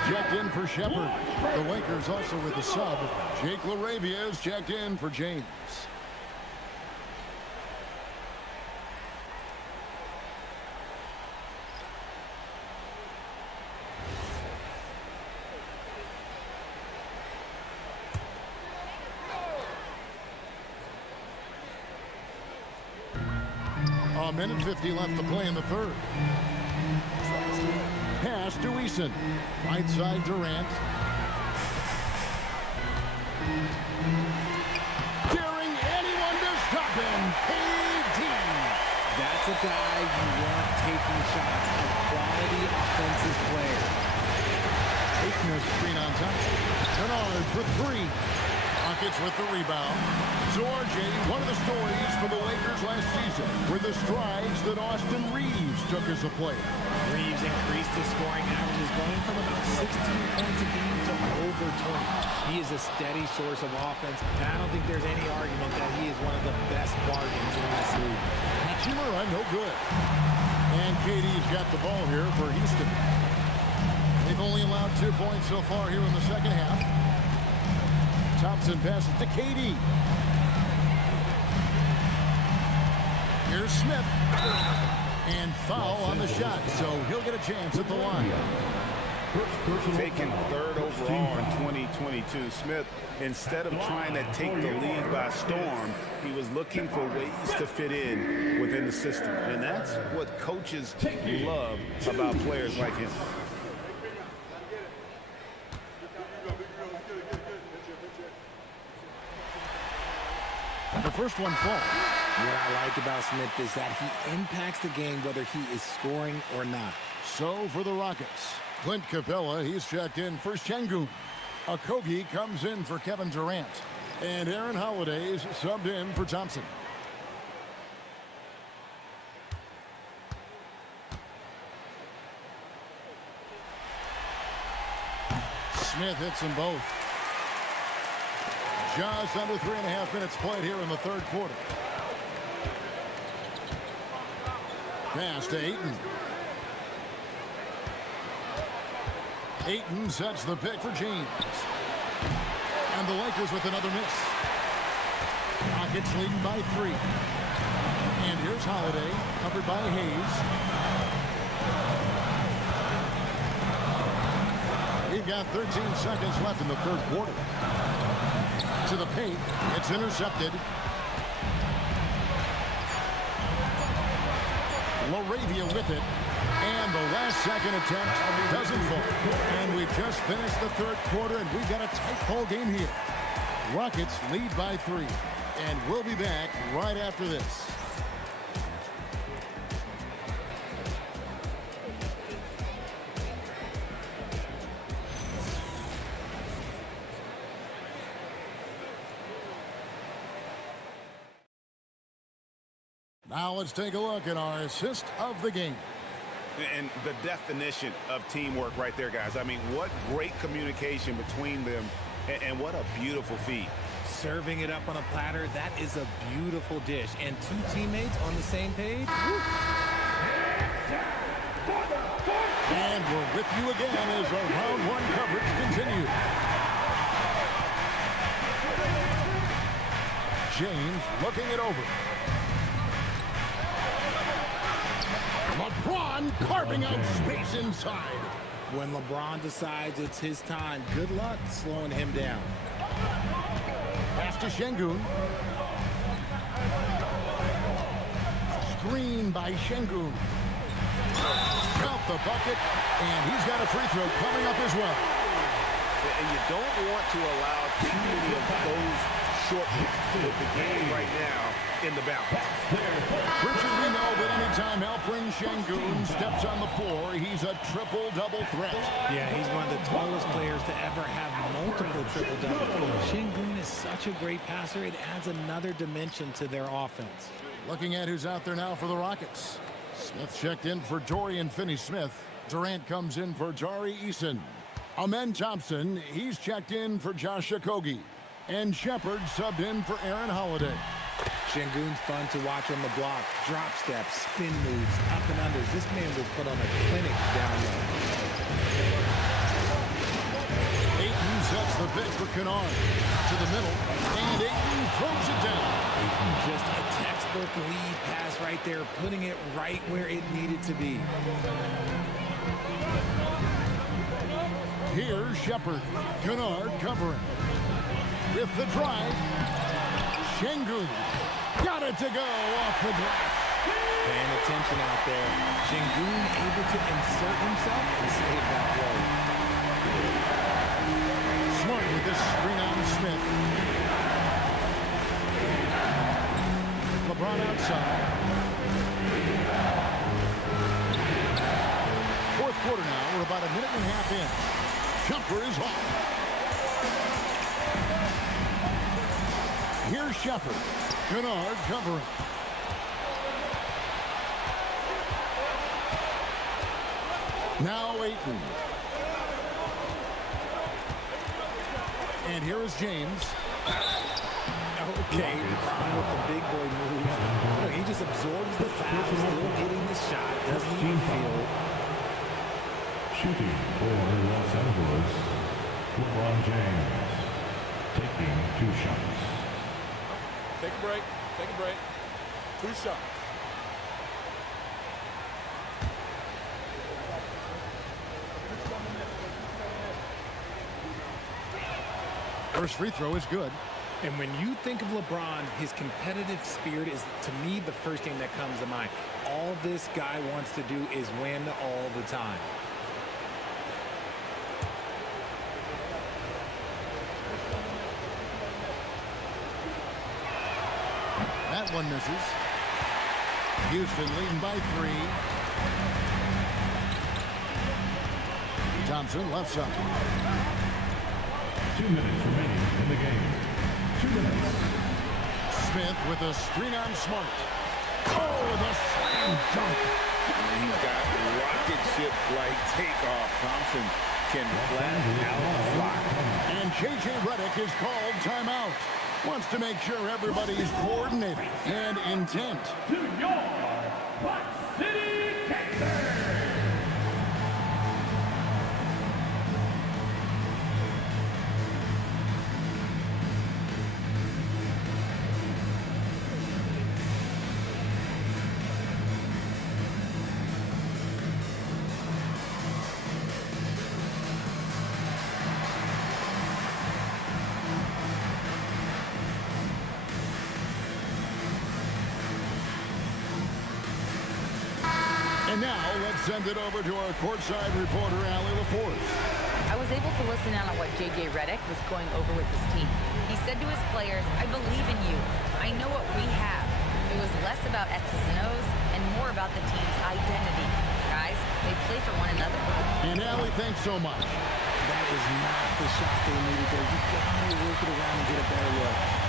checked in for Shepard. The Lakers also with a sub. Jake LaRavia is checked in for James. A minute 50 left to play in the third. Pass to Eason. Right side Durant. Daring anyone to stop him. KD. That's a guy you want taking shots. A quality offensive player. Aikner screen on top. Kennard for three. Rockets with the rebound. Georgie, one of the stories for the Lakers last season were the strides that Austin Reeves took as a player. Reeves increased his scoring averages, going from about 16 points a game to over 20. He is a steady source of offense, and I don't think there's any argument that he is one of the best bargains in this league. Hachimura, no good. And KD's got the ball here for Houston. They've only allowed 2 points so far here in the second half. Thompson passes to KD. Here's Smith. And foul on the shot, so he'll get a chance at the line. Taken third overall in 2022, Smith, instead of trying to take the league by storm, he was looking for ways to fit in within the system. And that's what coaches love about players like him. The first one falls. What I like about Smith is that he impacts the game whether he is scoring or not. So for the Rockets, Clint Capella, he's checked in for Şengün. Okogie comes in for Kevin Durant. And Aaron Holiday's subbed in for Thompson. Smith hits them both. Just under 3.5 minutes played here in the third quarter. Pass to Ayton. Ayton sets the pick for James. And the Lakers with another miss. Rockets leading by 3. And here's Holiday, covered by Hayes. We've got 13 seconds left in the third quarter. To the paint, it's intercepted. LaRavia with it, and the last second attempt doesn't fall. And we just finished the third quarter, and we've got a tight ball game here. Rockets lead by 3, and we'll be back right after this. Now let's take a look at our assist of the game. And the definition of teamwork right there, guys. I mean, what great communication between them, and what a beautiful feed. Serving it up on a platter, that is a beautiful dish. And 2 teammates on the same page. And we're with you again as our round 1 coverage continues. James looking it over. LeBron carving out space inside. When LeBron decides it's his time, good luck slowing him down. Pass to Şengün. Screen by Şengün. Count the bucket, and he's got a free throw coming up as well. And you don't want to allow too many of those short hits with the game right now in the balance. Richard, we know that anytime Alperen Şengün steps on the floor, he's a triple-double threat. Yeah, he's one of the tallest players to ever have multiple triple-doubles. Şengün is such a great passer, it adds another dimension to their offense. Looking at who's out there now for the Rockets. Smith checked in for Dorian Finney-Smith. Durant comes in for Tari Eason. Amen Thompson, he's checked in for Josh Okogie. And Shepard subbed in for Aaron Holiday. Şengün's fun to watch on the block. Drop steps, spin moves, up and unders. This man will put on a clinic down low. The pitch for Kennard to the middle, and Ayton throws it down. Just a textbook lead pass right there, putting it right where it needed to be. Here's Shepard. Kennard covering. With the drive. Şengün got it to go off the glass. Paying attention out there. Şengün able to insert himself and save that play. Smart with this screen on Smith. LeBron outside. Fourth quarter now. We're about a minute and a half in. Jumper is off. Here's Shepard. Kennard covering. Now Ayton. And here is James. Okay, with the big boy move. Look, he just absorbs the foul, still getting the shot, doesn't even feel it. Shooting for Los Angeles, LeBron James, taking 2 shots. Take a break. Take a break. 2 shots. First free throw is good. And when you think of LeBron, his competitive spirit is, to me, the first thing that comes to mind. All this guy wants to do is win all the time. That one misses. Houston leading by 3. Thompson left side. 2 minutes remaining in the game. 2 minutes. Smith with a screen on Smart. Oh, the slam dunk. He's got rocket ship-like takeoff. Thompson can flat out fly. And J.J. Redick is called timeout. Wants to make sure everybody's coordinated and intent. To your Buck City, Texas. And now, let's send it over to our courtside reporter, Allie LaForce. I was able to listen in on what J.J. Redick was going over with his team. He said to his players, "I believe in you. I know what we have." It was less about X's and O's and more about the team's identity. Guys, they play for one another. And Allie, thanks so much. That is not the shot they needed there. You gotta work it around and get a better look.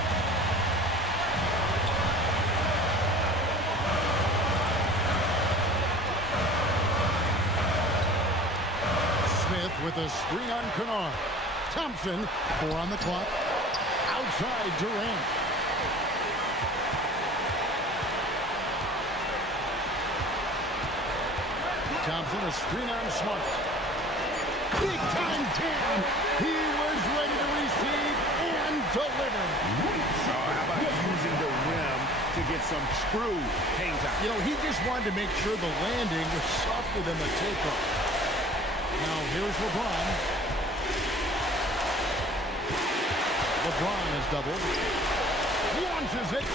With a screen on Kennard. Thompson, 4 on the clock. Outside Durant. Thompson, a screen on Smart. Big time 10. He was ready to receive and deliver. How about using the rim to get some true hang time? You know, he just wanted to make sure the landing was softer than the takeoff. Now here's LeBron. LeBron is doubled. Launches it.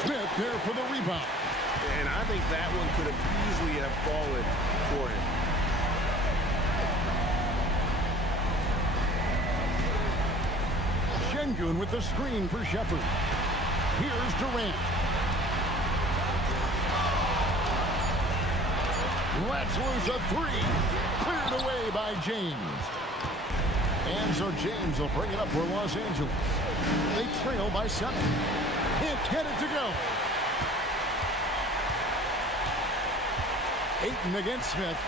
Smith there for the rebound. And I think that one could have easily have fallen for him. Şengün with the screen for Shepard. Here's Durant. Lets loose a 3. Cleared away by James. And so James will bring it up for Los Angeles. They trail by 7. Can't get it to go. Ayton against Smith.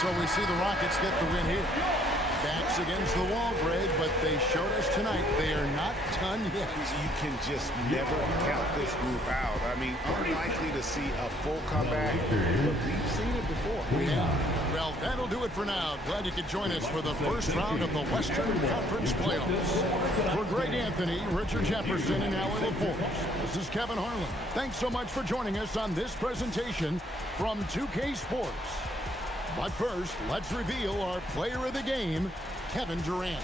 So we see the Rockets get the win here. Backs against the wall, Greg, but they showed us tonight they are not done yet. You can just never count this group out. I mean, unlikely to see a full comeback, but we've seen it before. Yeah. Well, that'll do it for now. Glad you could join us for the first round of the Western Conference Playoffs. For Greg Anthony, Richard Jefferson, and Alan LaForce, this is Kevin Harlan. Thanks so much for joining us on this presentation from 2K Sports. But first, let's reveal our player of the game, Kevin Durant.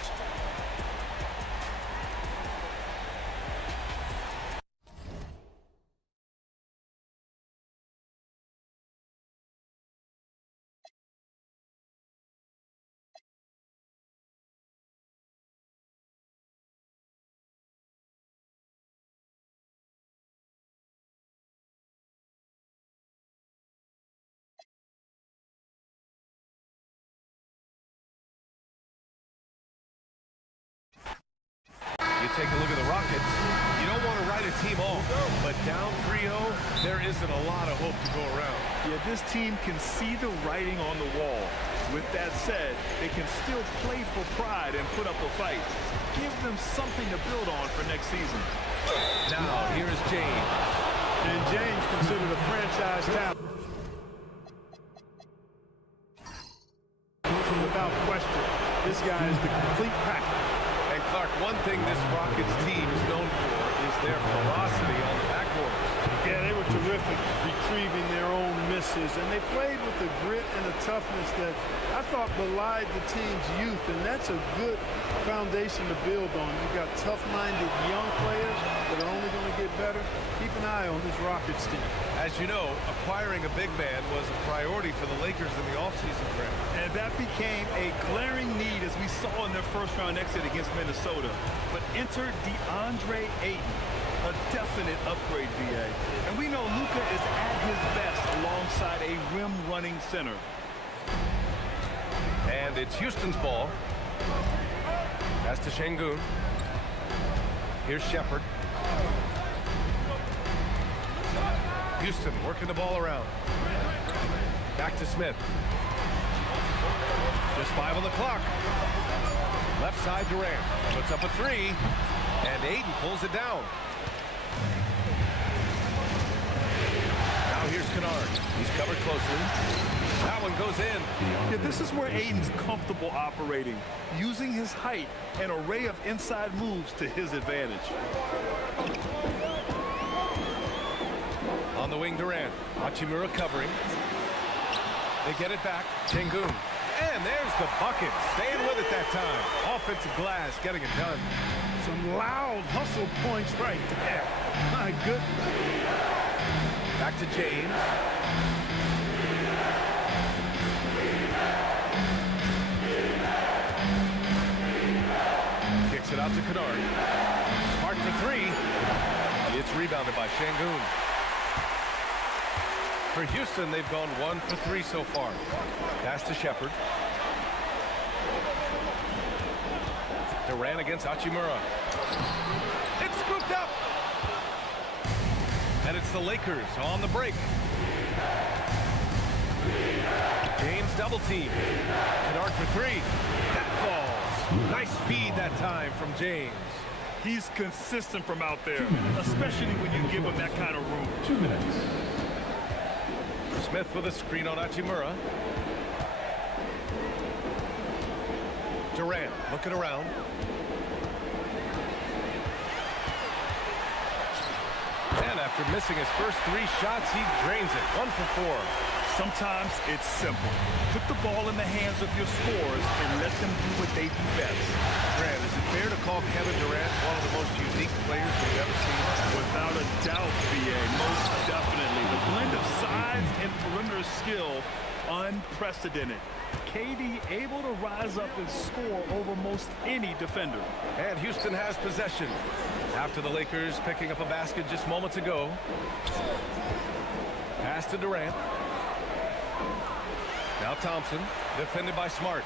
You take a look at the Rockets. You don't want to write a team off, but down 3-0, there isn't a lot of hope to go around. Yeah, this team can see the writing on the wall. With that said, they can still play for pride and put up a fight. Give them something to build on for next season. Now, here is James. And James considered a franchise talent. Without question, this guy is the complete package. And Clark, one thing this Rockets team is known for is their ferocity on the backboards. Yeah, they were terrific retrieving their own misses, and they played with the grit and the toughness that I thought belied the team's youth, and that's a good foundation to build on. You've got tough-minded young players that are only going to get better. Keep an eye on this Rockets team. As you know, acquiring a big man was a priority for the Lakers in the offseason, Grant. And that became a glaring need as we saw in their first-round exit against Minnesota. But enter DeAndre Ayton, a definite upgrade, BA. And we know Luka is at his best alongside a rim-running center. And it's Houston's ball. Pass to Şengün. Here's Shepherd. Houston working the ball around. Back to Smith. Just 5 on the clock. Left side Durant. Puts up a 3. And Ayton pulls it down. Now here's Kennard. He's covered closely. That one goes in. Yeah, this is where Ayton's comfortable operating, using his height and array of inside moves to his advantage. On the wing, Durant. Hachimura covering. They get it back. Şengün. And there's the bucket. Staying with it that time. Offensive glass, getting it done. Some loud hustle points right there. My goodness. Back to James. Kicks it out to Kennard. Smart for 3. It's rebounded by Şengün. For Houston, they've gone 1 for 3 so far. Pass to Shepherd. Durant against Hachimura. It's scooped up. And it's the Lakers on the break. James double team. Kennard for 3. That falls. Nice feed that time from James. He's consistent from out there, especially when you give him that kind of room. 2 minutes. Smith with a screen on Hachimura. Durant looking around. And after missing his first 3 shots, he drains it. 1 for 4. Sometimes it's simple. Put the ball in the hands of your scorers and let them do what they do best. Grant, is it fair to call Kevin Durant one of the most unique players we've ever seen? Without a doubt, BA, most definitely. The blend of size and perimeter skill, unprecedented. KD able to rise up and score over most any defender. And Houston has possession. After the Lakers picking up a basket just moments ago. Pass to Durant. Now Thompson, defended by Smart.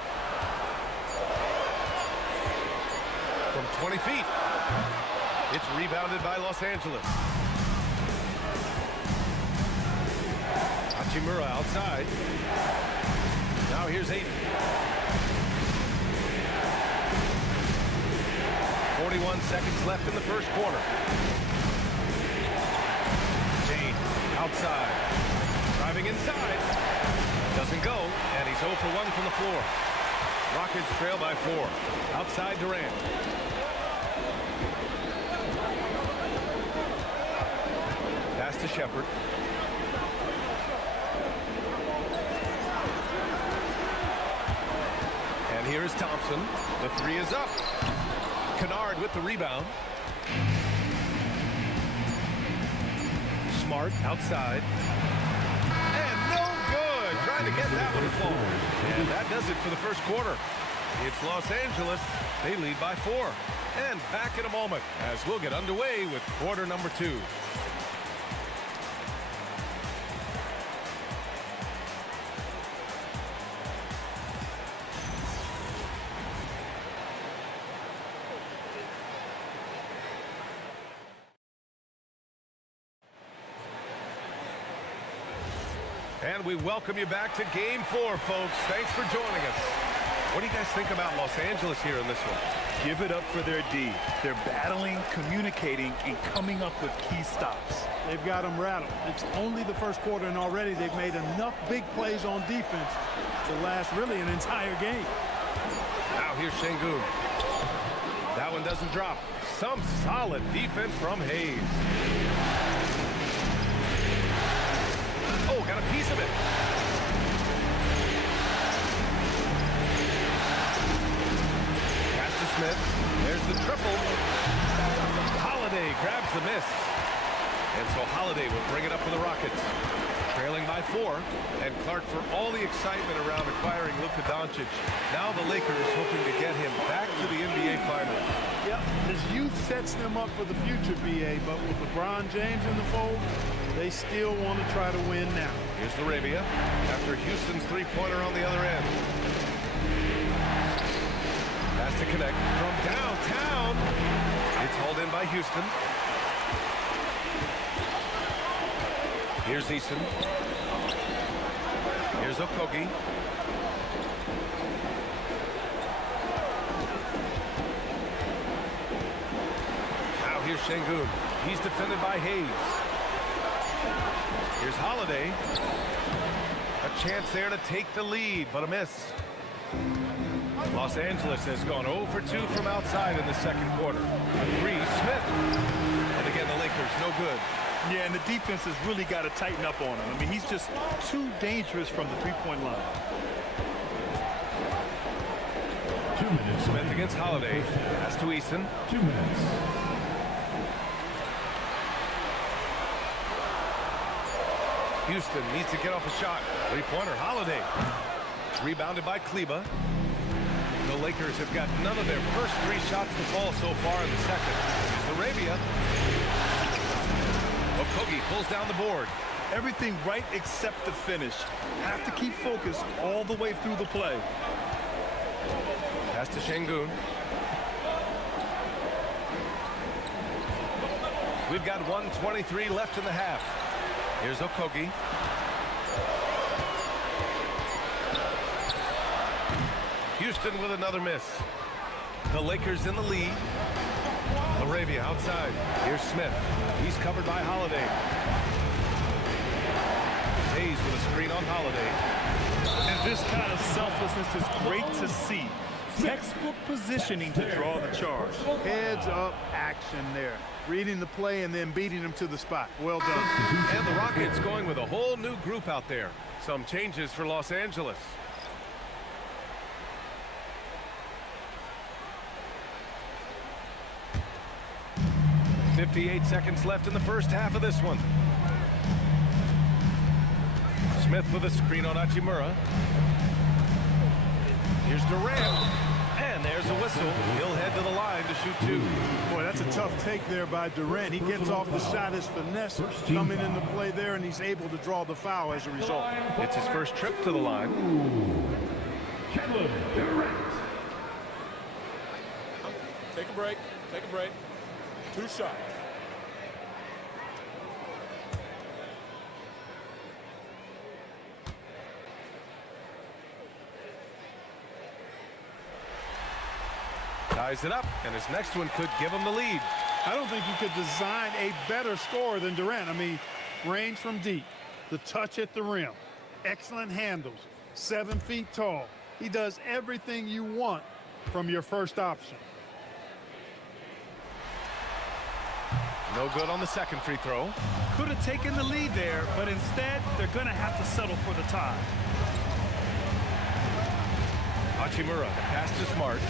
From 20 feet. It's rebounded by Los Angeles. Hachimura outside. Now here's Ayton. 21 seconds left in the first quarter. James outside. Driving inside. Doesn't go, and he's 0 for 1 from the floor. Rockets trail by 4. Outside Durant. Pass to Shepard. And here is Thompson. The three is up. Kennard with the rebound. Smart outside. And no good. Trying to get that one to fall. And that does it for the first quarter. It's Los Angeles. They lead by 4. And back in a moment as we'll get underway with quarter number 2. And we welcome you back to Game 4, folks. Thanks for joining us. What do you guys think about Los Angeles here in this one? Give it up for their D. They're battling, communicating, and coming up with key stops. They've got them rattled. It's only the first quarter, and already they've made enough big plays on defense to last really an entire game. Now here's Şengün. That one doesn't drop. Some solid defense from Hayes. Oh, got a piece of it. Pass to Smith. There's the triple. Holiday grabs the miss. And so Holiday will bring it up for the Rockets. Trailing by 4. And Clark, for all the excitement around acquiring Luka Doncic, now the Lakers hoping to get him back to the NBA Finals. Yep, his youth sets them up for the future, BA, but with LeBron James in the fold, they still want to try to win now. Here's Laravia after Houston's three-pointer on the other end. Has to connect from downtown. It's hauled in by Houston. Here's Eason. Here's Okogie. Now here's Şengün. He's defended by Hayes. Here's Holiday. A chance there to take the lead, but a miss. Los Angeles has gone 0 for 2 from outside in the second quarter. A 3, Smith. And again, the Lakers, no good. Yeah, and the defense has really got to tighten up on him. I mean, he's just too dangerous from the three-point line. 2 minutes. Smith against Holiday. Pass to Eason. 2 minutes. Houston needs to get off a shot. Three-pointer, Holiday. Rebounded by Kleba. The Lakers have got none of their first 3 shots to fall so far in the second. Here's Arabia. Okogie pulls down the board. Everything right except the finish. Have to keep focused all the way through the play. Pass to Şengün. We've got 1:23 left in the half. Here's Okogie. Houston with another miss. The Lakers in the lead. Laravia outside. Here's Smith. He's covered by Holiday. Hayes with a screen on Holiday. And this kind of selflessness is great to see. Textbook positioning to draw the charge. Heads up action there. Reading the play and then beating them to the spot. Well done. And the Rockets going with a whole new group out there. Some changes for Los Angeles. .58 seconds left in the first half of this one. Smith with a screen on Hachimura. Here's Durant. And there's a whistle. He'll head to the line to shoot 2. Boy, that's a tough take there by Durant. He gets off the shot as finesse coming into play there, and he's able to draw the foul as a result. It's his first trip to the line. Durant. Take a break. Take a break. 2 shots. Ties it up, and his next one could give him the lead. I don't think you could design a better scorer than Durant. I mean, range from deep, the touch at the rim, excellent handles, 7 feet tall. He does everything you want from your first option. No good on the second free throw. Could have taken the lead there, but instead, they're going to have to settle for the tie. Hachimura, the pass to Smart.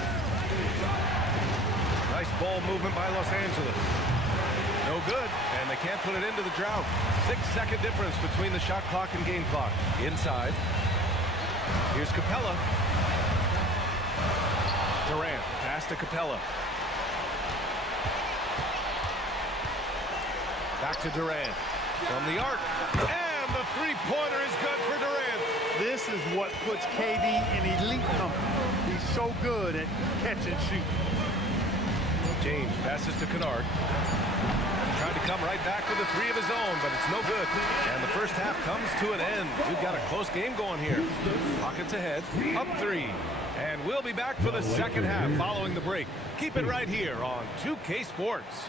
Nice ball movement by Los Angeles. No good, and they can't put it into the drought. 6-second difference between the shot clock and game clock. Inside. Here's Capella. Durant, pass to Capella. Back to Durant. From the arc. And the three-pointer is good for Durant. This is what puts KD in elite company. He's so good at catch and shoot. James passes to Kennard. Tried to come right back with a three of his own, but it's no good. And the first half comes to an end. We've got a close game going here. Rockets ahead, up 3. And we'll be back for the second half following the break. Keep it right here on 2K Sports.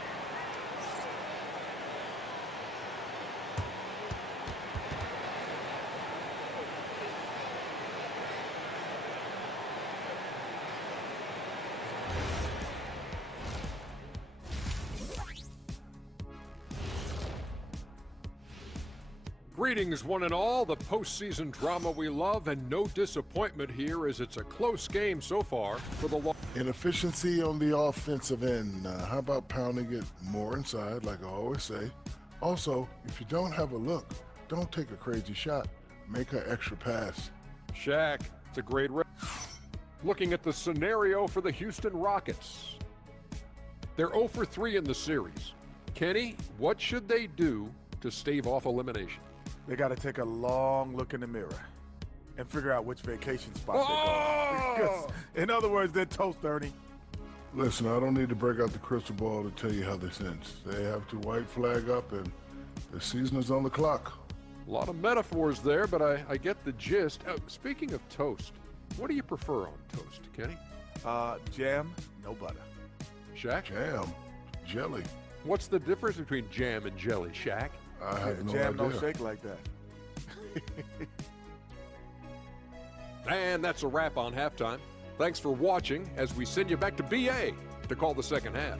Greetings, one and all. The postseason drama we love, and no disappointment here as it's a close game so far for the Inefficiency on the offensive end. How about pounding it more inside, like I always say? Also, if you don't have a look, don't take a crazy shot. Make an extra pass. Shaq, it's a great looking at the scenario for the Houston Rockets. They're 0 for 3 in the series. Kenny, what should they do to stave off elimination? They got to take a long look in the mirror and figure out which vacation spot they're going. In other words, they're toast, Ernie. Listen, I don't need to break out the crystal ball to tell you how they sense. They have to white flag up, and the season is on the clock. A lot of metaphors there, but I get the gist. Speaking of toast, what do you prefer on toast, Kenny? Jam, no butter. Shaq? Jam, jelly. What's the difference between jam and jelly, Shaq? I have no jam idea. don't shake like that. And that's a wrap on halftime. Thanks for watching as we send you back to BA to call the second half.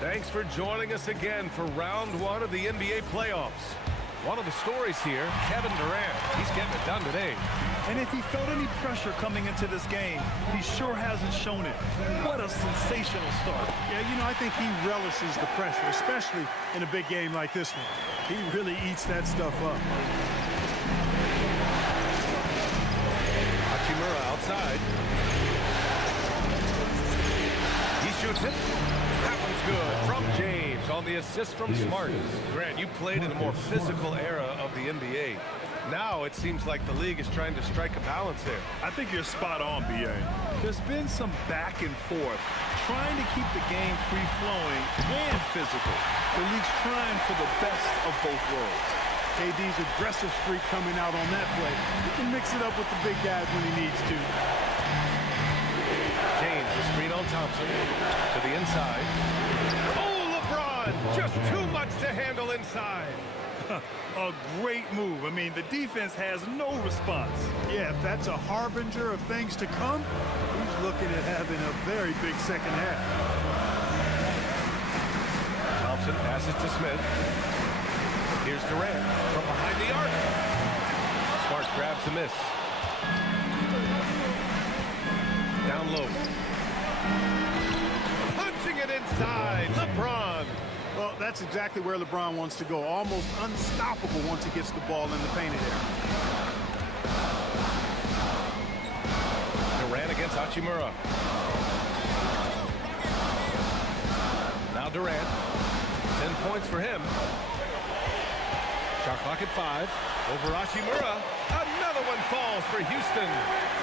Thanks for joining us again for round 1 of the NBA playoffs. One of the stories here, Kevin Durant. He's getting it done today. And if he felt any pressure coming into this game, he sure hasn't shown it. What a sensational start. Yeah, you know, I think he relishes the pressure, especially in a big game like this one. He really eats that stuff up. Hachimura outside. He shoots it. That one's good from James on the assist from Smart. Grant, you played in a more physical era of the NBA. Now it seems like the league is trying to strike a balance there. I think you're spot on, B.A. There's been some back and forth, trying to keep the game free-flowing and physical. The league's trying for the best of both worlds. KD's aggressive streak coming out on that play. He can mix it up with the big guys when he needs to. James, the screen on Thompson to the inside. Oh, LeBron! Just too much to handle inside. A great move. I mean, the defense has no response. Yeah, if that's a harbinger of things to come, he's looking at having a very big second half. Thompson passes to Smith. Here's Durant from behind the arc. Smart grabs the miss. Down low. Punching it inside. LeBron. Well, that's exactly where LeBron wants to go. Almost unstoppable once he gets the ball in the painted area. Durant against Hachimura. Now Durant. 10 points for him. Shot clock at 5. Over Hachimura. Another Another one falls for Houston.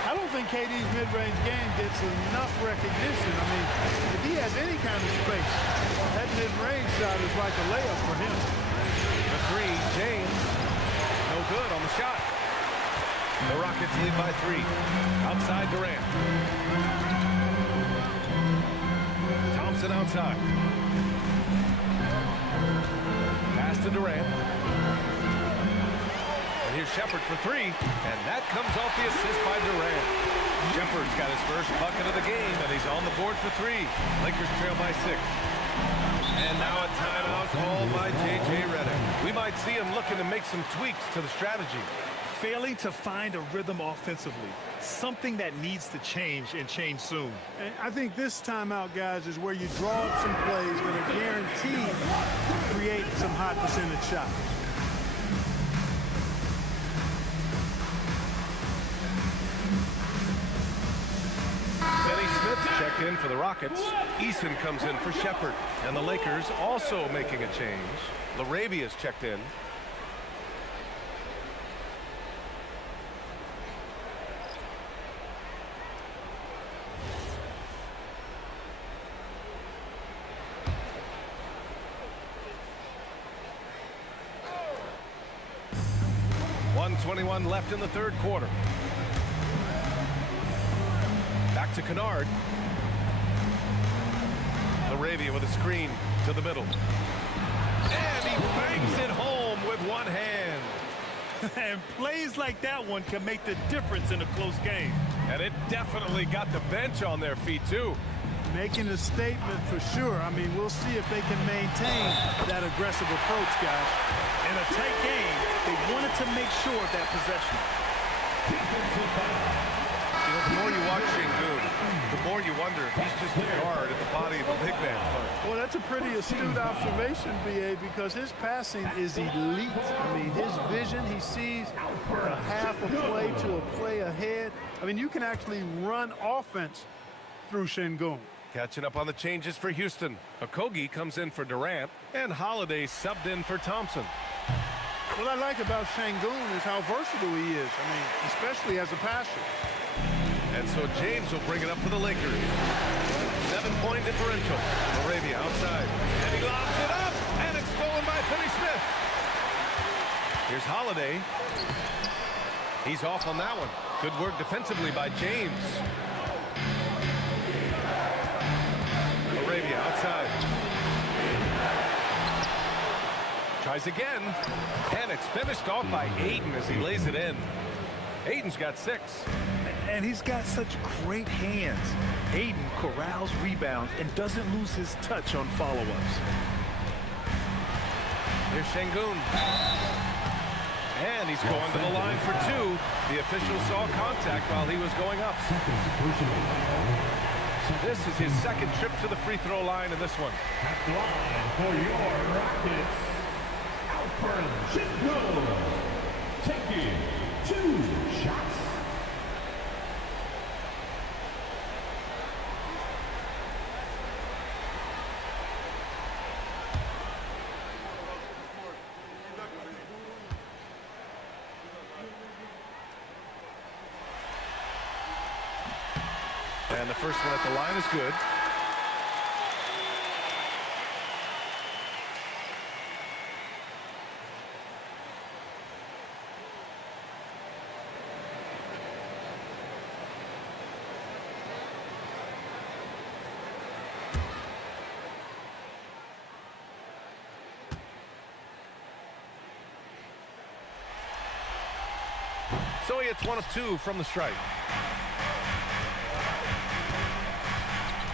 I don't think KD's mid-range game gets enough recognition. I mean, if he has any kind of space, that mid-range shot is like a layup for him. The three, James. No good on the shot. The Rockets lead by 3. Outside Durant. Thompson outside. Pass to Durant. And here's Shepherd for 3. And that comes off the assist by Durant. Shepherd's got his first bucket of the game, and he's on the board for 3. Lakers trail by 6. And now a timeout called by J.J. Redick. We might see him looking to make some tweaks to the strategy. Failing to find a rhythm offensively, something that needs to change and change soon. And I think this timeout, guys, is where you draw up some plays that are guaranteed to create some high percentage shots. Checked in for the Rockets. Eason comes in for Shepherd. And the Lakers also making a change. Larabia's checked in. .121 left in the third quarter. Back to Kennard. Arabia with a screen to the middle. And he bangs it home with one hand. And plays like that one can make the difference in a close game. And it definitely got the bench on their feet, too. Making a statement for sure. I mean, we'll see if they can maintain that aggressive approach, guys. In a tight game, they wanted to make sure of that possession. You know, the more you watch Şengün, the more you wonder if he's just a guard at the body of a big man. Well, that's a pretty astute observation, B.A., because his passing is elite. I mean, his vision, he sees a half a play to a play ahead. I mean, you can actually run offense through Şengün. Catching up on the changes for Houston. Okogie comes in for Durant, and Holiday subbed in for Thompson. What I like about Şengün is how versatile he is. I mean, especially as a passer. And so James will bring it up for the Lakers. 7-point differential. Arabia outside. And he lobs it up. And it's stolen by Finney Smith. Here's Holiday. He's off on that one. Good work defensively by James. Arabia outside. Tries again. And it's finished off by Ayton as he lays it in. Ayton's got 6. And he's got such great hands. Ayton corrals rebounds and doesn't lose his touch on follow-ups. Here's Şengün. And he's going to the line for 2. The official saw contact while he was going up. This is his second trip to the free throw line in this one. At the line for your Rockets, Alperen Şengün, taking 2 shots. And the first one at the line is good. So he hits 1 of 2 from the stripe.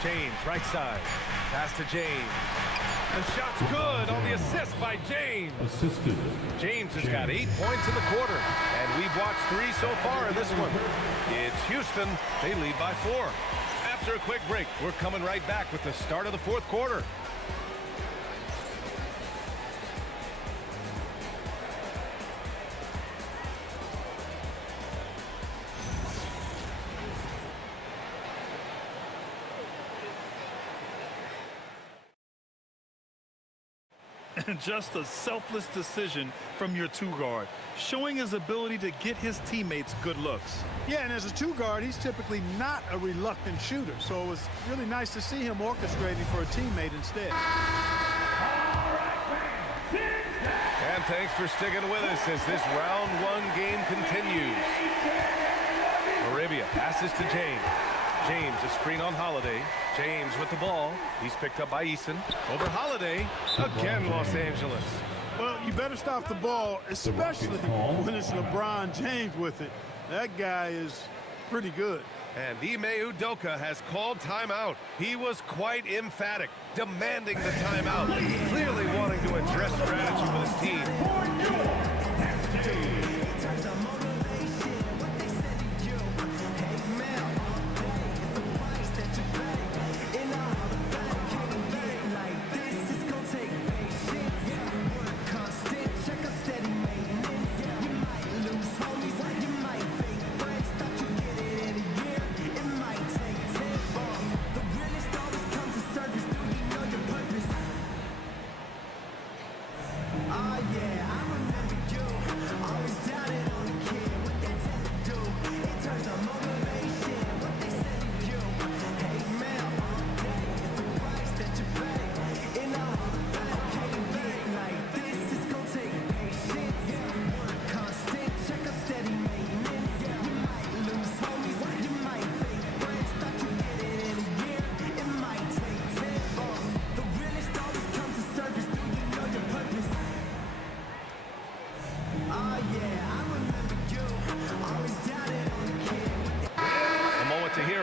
James, right side. Pass to James. The shot's good on the assist by James. Assisted. James has got 8 points in the quarter. And we've watched 3 so far in this one. It's Houston. They lead by 4. After a quick break, we're coming right back with the start of the fourth quarter. And just a selfless decision from your two-guard, showing his ability to get his teammates good looks. Yeah, and as a two-guard, he's typically not a reluctant shooter, so it was really nice to see him orchestrating for a teammate instead. And thanks for sticking with us as this round one game continues. Arabia passes to James. James, a screen on Holiday. James with the ball. He's picked up by Eason. Over Holiday. Again, Los Angeles. Well, you better stop the ball, especially when it's LeBron James with it. That guy is pretty good. And Ime Udoka has called timeout. He was quite emphatic, demanding the timeout, clearly wanting to address strategy with his team.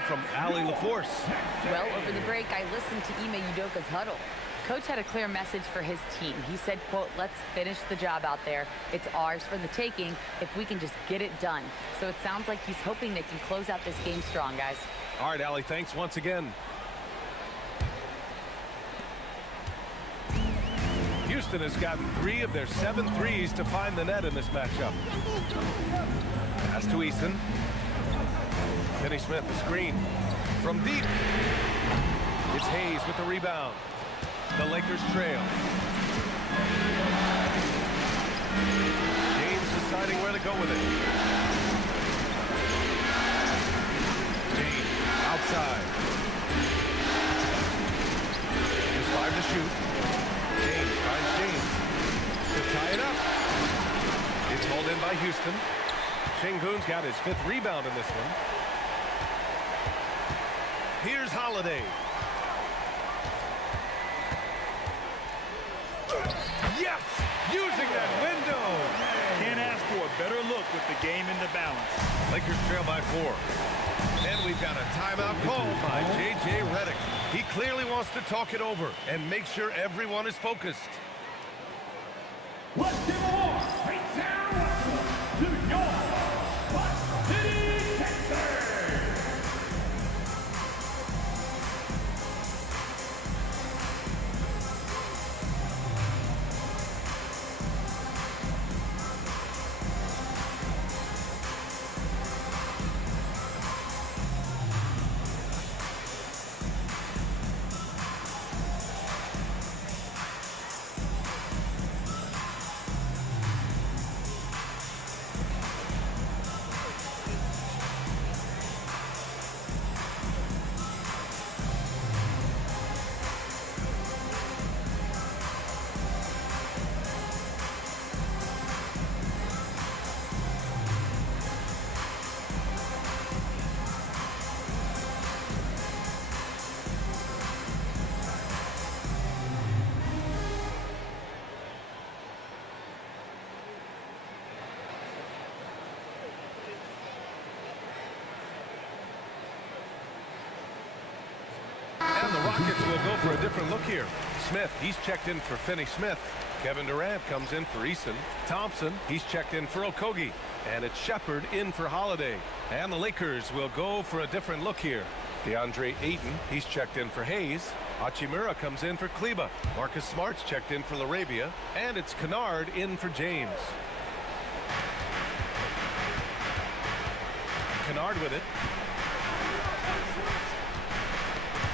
From Ali LaForce. Well, over the break, I listened to Ime Udoka's huddle. Coach had a clear message for his team. He said, quote, "Let's finish the job out there. It's ours for the taking if we can just get it done." So it sounds like he's hoping they can close out this game strong, guys. All right, Ali, thanks once again. Houston has gotten 3 of their 7 threes to find the net in this matchup. Pass to Eason. Kenny Smith, the screen from deep. It's Hayes with the rebound. The Lakers trail. James deciding where to go with it. James outside. There's 5 to shoot. James finds James to tie it up. It's hauled in by Houston. Şengün's got his 5th rebound in this one. Here's Holiday. Yes! Using that window! Can't ask for a better look with the game in the balance. Lakers trail by 4. And we've got a timeout called by J.J. Redick. He clearly wants to talk it over and make sure everyone is focused. Let's give a warm straight down welcome to your Hot City, Texas! And the Rockets will go for a different look here. Smith, he's checked in for Finney Smith. Kevin Durant comes in for Eason. Thompson, he's checked in for Okogie. And it's Shepard in for Holiday. And the Lakers will go for a different look here. DeAndre Ayton, he's checked in for Hayes. Hachimura comes in for Kleba. Marcus Smart's checked in for LaRabia. And it's Kennard in for James. Kennard with it.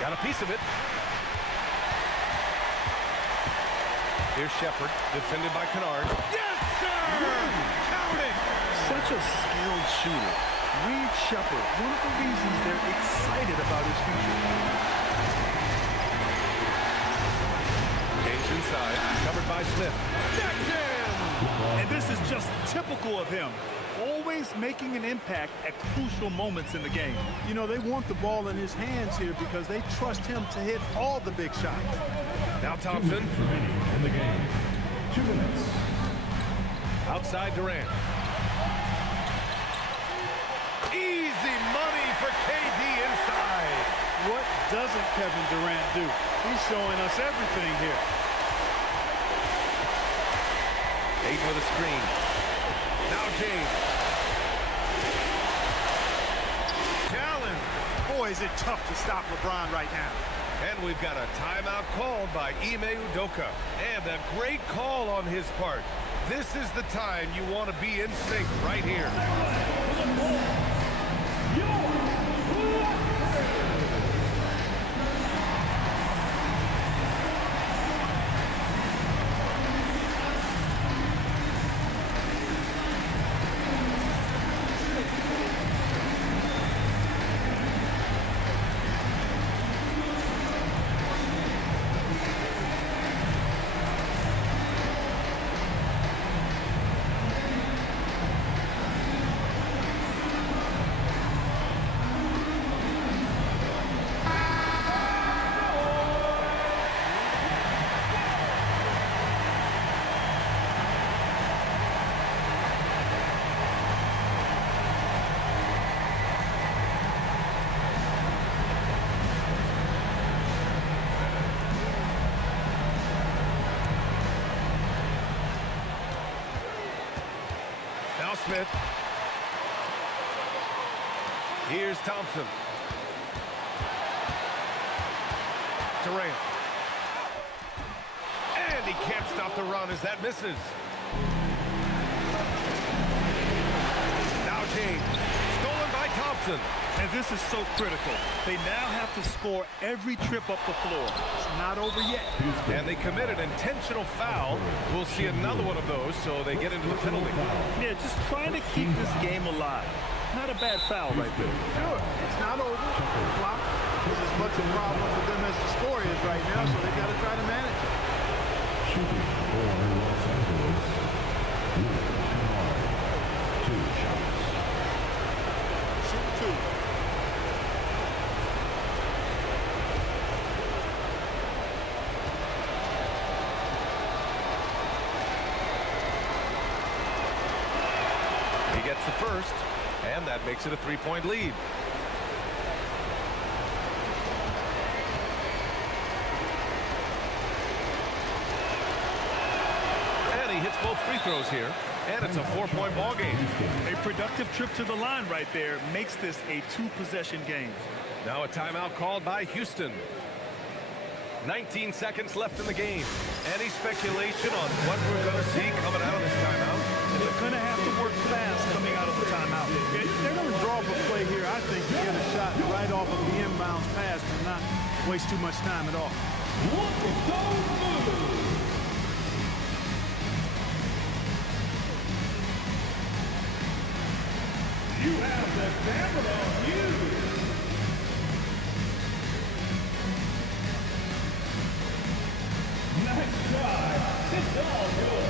Got a piece of it. Here's Shepard, defended by Kennard. Yes, sir! Count it! Such a skilled shooter. Reed Shepard, one of the reasons they're excited about his future. James inside, covered by Smith. That's in! And this is just typical of him. Always making an impact at crucial moments in the game. You know, they want the ball in his hands here because they trust him to hit all the big shots. Now Thompson. In the game. 2 minutes. Outside Durant. Easy money for KD inside. What doesn't Kevin Durant do? He's showing us everything here. Ayton with a screen. Now James. Challenge. Boy, is it tough to stop LeBron right now. And we've got a timeout called by Ime Udoka. And a great call on his part. This is the time you want to be in sync right here. Smith. Here's Thompson. Durant. And he can't stop the run as that misses. Now James. Stolen by Thompson. And this is so critical. They now have to score every trip up the floor. It's not over yet. And they commit an intentional foul. We'll see another one of those, so they get into the penalty. Yeah, just trying to keep this game alive. Not a bad foul right there. Sure, it's not over. Clock is as much a problem for them as the score is right now, so they got to try to manage it. Shooting for Los Angeles. Kennard. 2 shots. Shoot 2. Gets the first, and that makes it a 3-point lead. And he hits both free throws here, and it's a 4-point ball game. A productive trip to the line right there makes this a 2-possession game. Now a timeout called by Houston. 19 seconds left in the game. Any speculation on what we're going to see coming out of this timeout? They're going to have to work fast coming out of the timeout. They're going to draw up a play here, I think, to get a shot right off of the inbounds pass and not waste too much time at all. Look at those moves! You have the camera on you! Nice try. It's all good.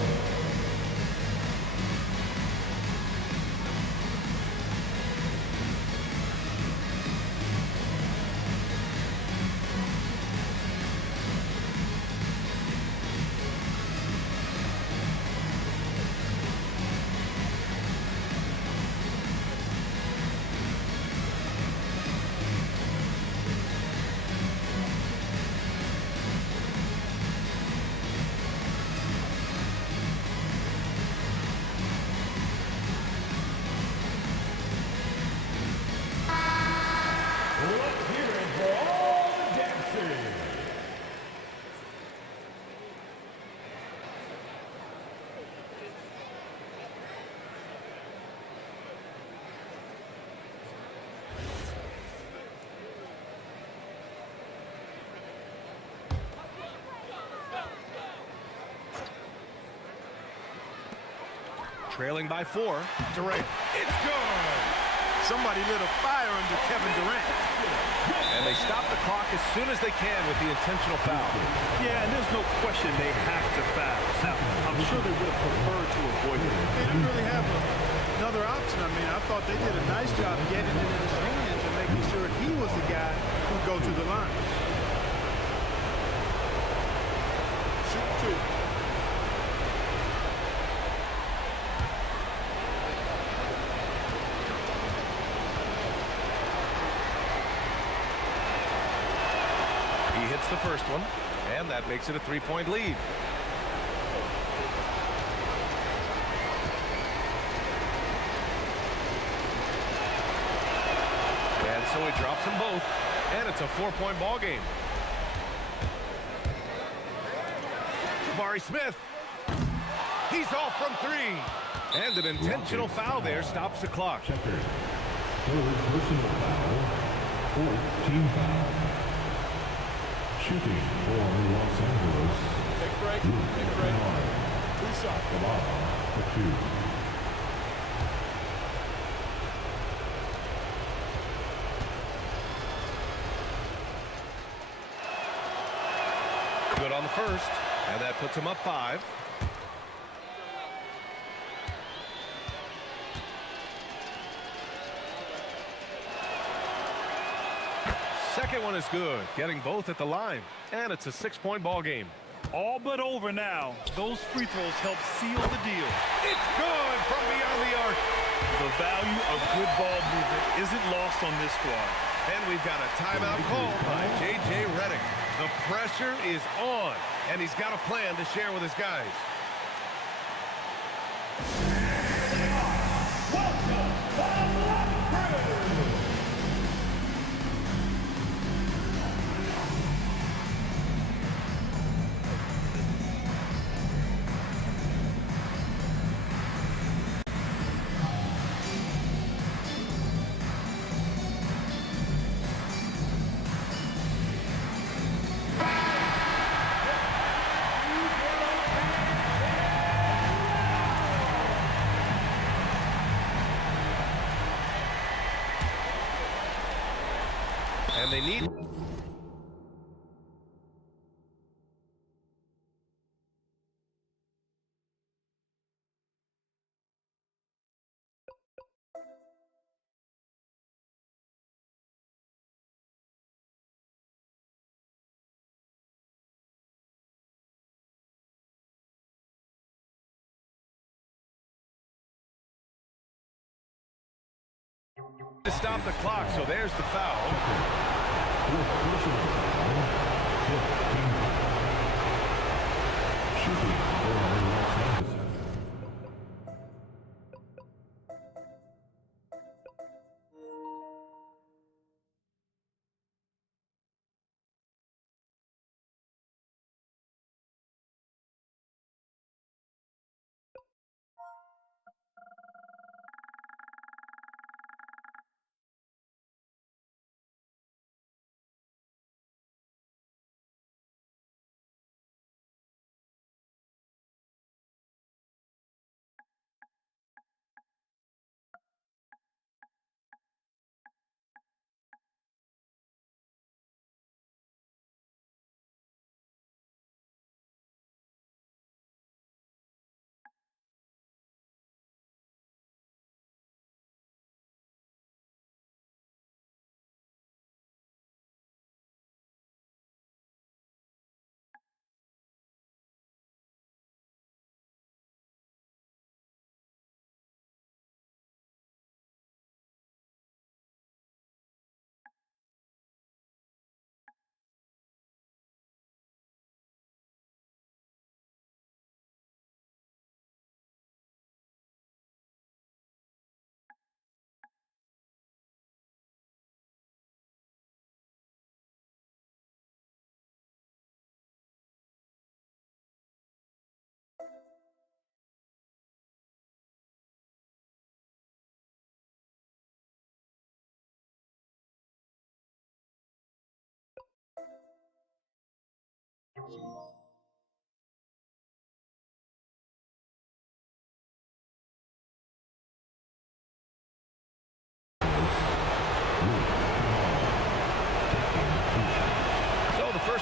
trailing by 4. Durant. It's good! Somebody lit a fire under Kevin Durant. And they stop the clock as soon as they can with the intentional foul. Yeah, and there's no question they have to foul. Now, I'm sure they would have preferred to avoid it. They didn't really have another option. I mean, I thought they did a nice job getting it in his hands and making sure he was the guy who'd go to the line. Shoot 2. He hits the first one, and that makes it a 3-point lead. And so he drops them both, and it's a 4-point ball game. Jabari Smith. He's off from 3. And an intentional foul there stops the clock. Third personal foul. Fourth team foul. Shooting for Los Angeles. Take a break. Take a break. 2 shots. Lamar for 2. Good on the first, and that puts him up 5. Second one is good, getting both at the line, and it's a 6-point ball game. All but over now. Those free throws help seal the deal. It's good from beyond the arc. The value of good ball movement isn't lost on this squad. And we've got a timeout called by J.J. Redick. The pressure is on, and he's got a plan to share with his guys. And they need... to stop the clock, so there's the foul. Shooting for Los Angeles.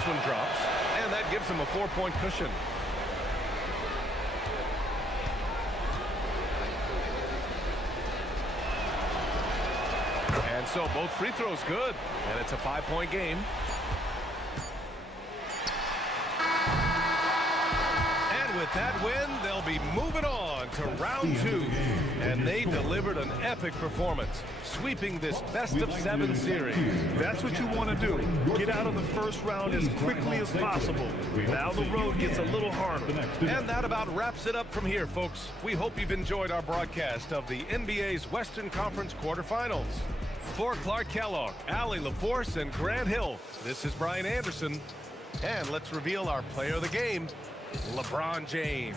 one drops, and that gives him a 4-point cushion. And so both free throws good, and it's a 5-point game. And with that win, they'll be moving on to round 2. And they delivered an epic performance, sweeping this best-of-7 series. That's what you want to do. Get out of the first round as quickly as possible. Now the road gets a little harder. And that about wraps it up from here, folks. We hope you've enjoyed our broadcast of the NBA's Western Conference quarterfinals. For Clark Kellogg, Allie LaForce, and Grant Hill, this is Brian Anderson. And let's reveal our player of the game, LeBron James.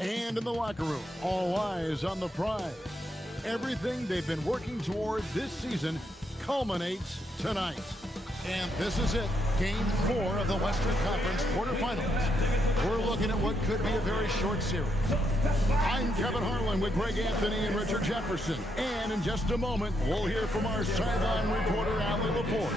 And in the locker room, all eyes on the prize. Everything they've been working toward this season culminates tonight. And this is it, Game 4 of the Western Conference quarterfinals. We're looking at what could be a very short series. I'm Kevin Harlan with Greg Anthony and Richard Jefferson. And in just a moment, we'll hear from our sideline reporter, Allie LaForce.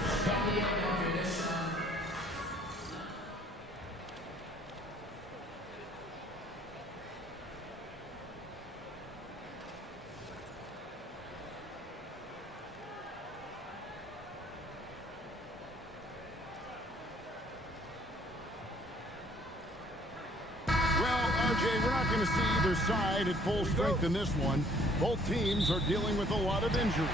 We're not going to see either side at full strength in this one. Both teams are dealing with a lot of injury.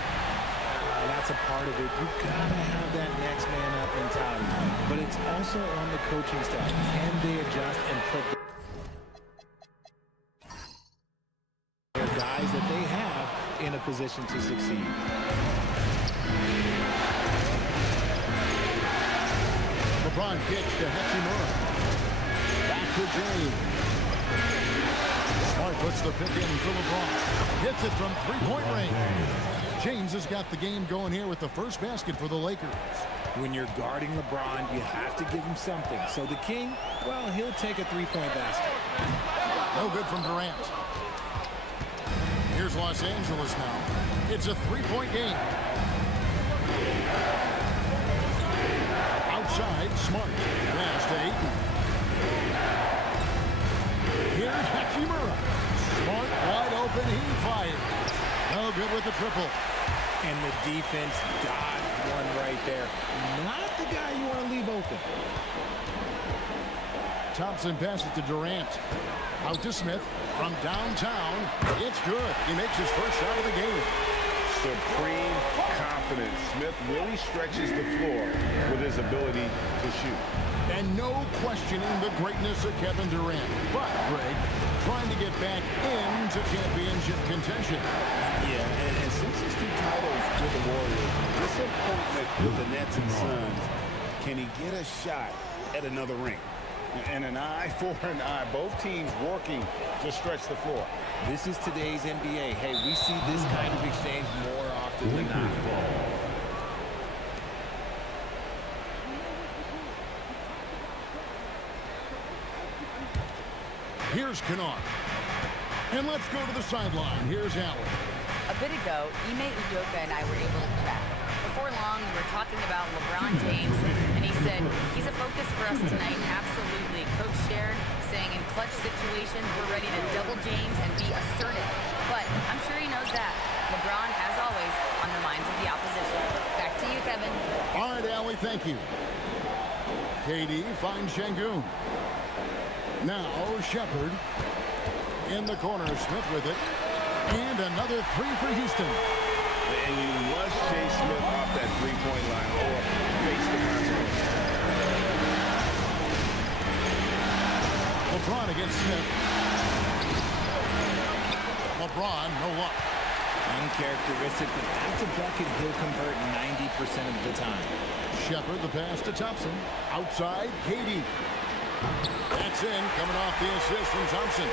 That's a part of it. You've got to have that next man up mentality. But it's also on the coaching staff. Can they adjust and put their guys that they have in a position to succeed? LeBron kicks to Hachimura. Back to James. Smart puts the pick in for LeBron. Hits it from three-point range. James has got the game going here with the first basket for the Lakers. When you're guarding LeBron, you have to give him something. So the King, well, he'll take a three-point basket. No good from Durant. Here's Los Angeles now. It's a three-point game. Outside, Smart. Pass to Ayton. Here's Hachimura. Smart wide open. He fires. No good with the triple. And the defense dodged one right there. Not the guy you want to leave open. Thompson passes to Durant. Out to Smith from downtown. It's good. He makes his first shot of the game. Supreme confidence. Smith really stretches the floor with his ability to shoot. And no questioning the greatness of Kevin Durant. But, Greg, trying to get back into championship contention. Yeah, and since his 2 titles with the Warriors, disappointment with the Nets and Suns, can he get a shot at another ring? And an eye for an eye. Both teams working to stretch the floor. This is today's NBA. Hey, we see this kind of exchange more often than not. Here's Kennard. And let's go to the sideline. Here's Allen. A bit ago, Ime Udoka and I were able to chat. Before long, we were talking about LeBron James, and he said, he's a focus for us tonight. Absolutely. Coach shared, saying in clutch situations, we're ready to double James and be assertive. But I'm sure he knows that. LeBron, as always, on the minds of the opposition. Back to you, Kevin. All right, Allie, thank you. KD finds Şengün. Now, Shepard in the corner. Smith with it. And another three for Houston. And you must chase Smith off that three-point line or face the consequences. LeBron against Smith. LeBron, no luck. Uncharacteristic, but that's a bucket he'll convert 90% of the time. Shepard, the pass to Thompson. Outside, KD. That's in, coming off the assist from Thompson.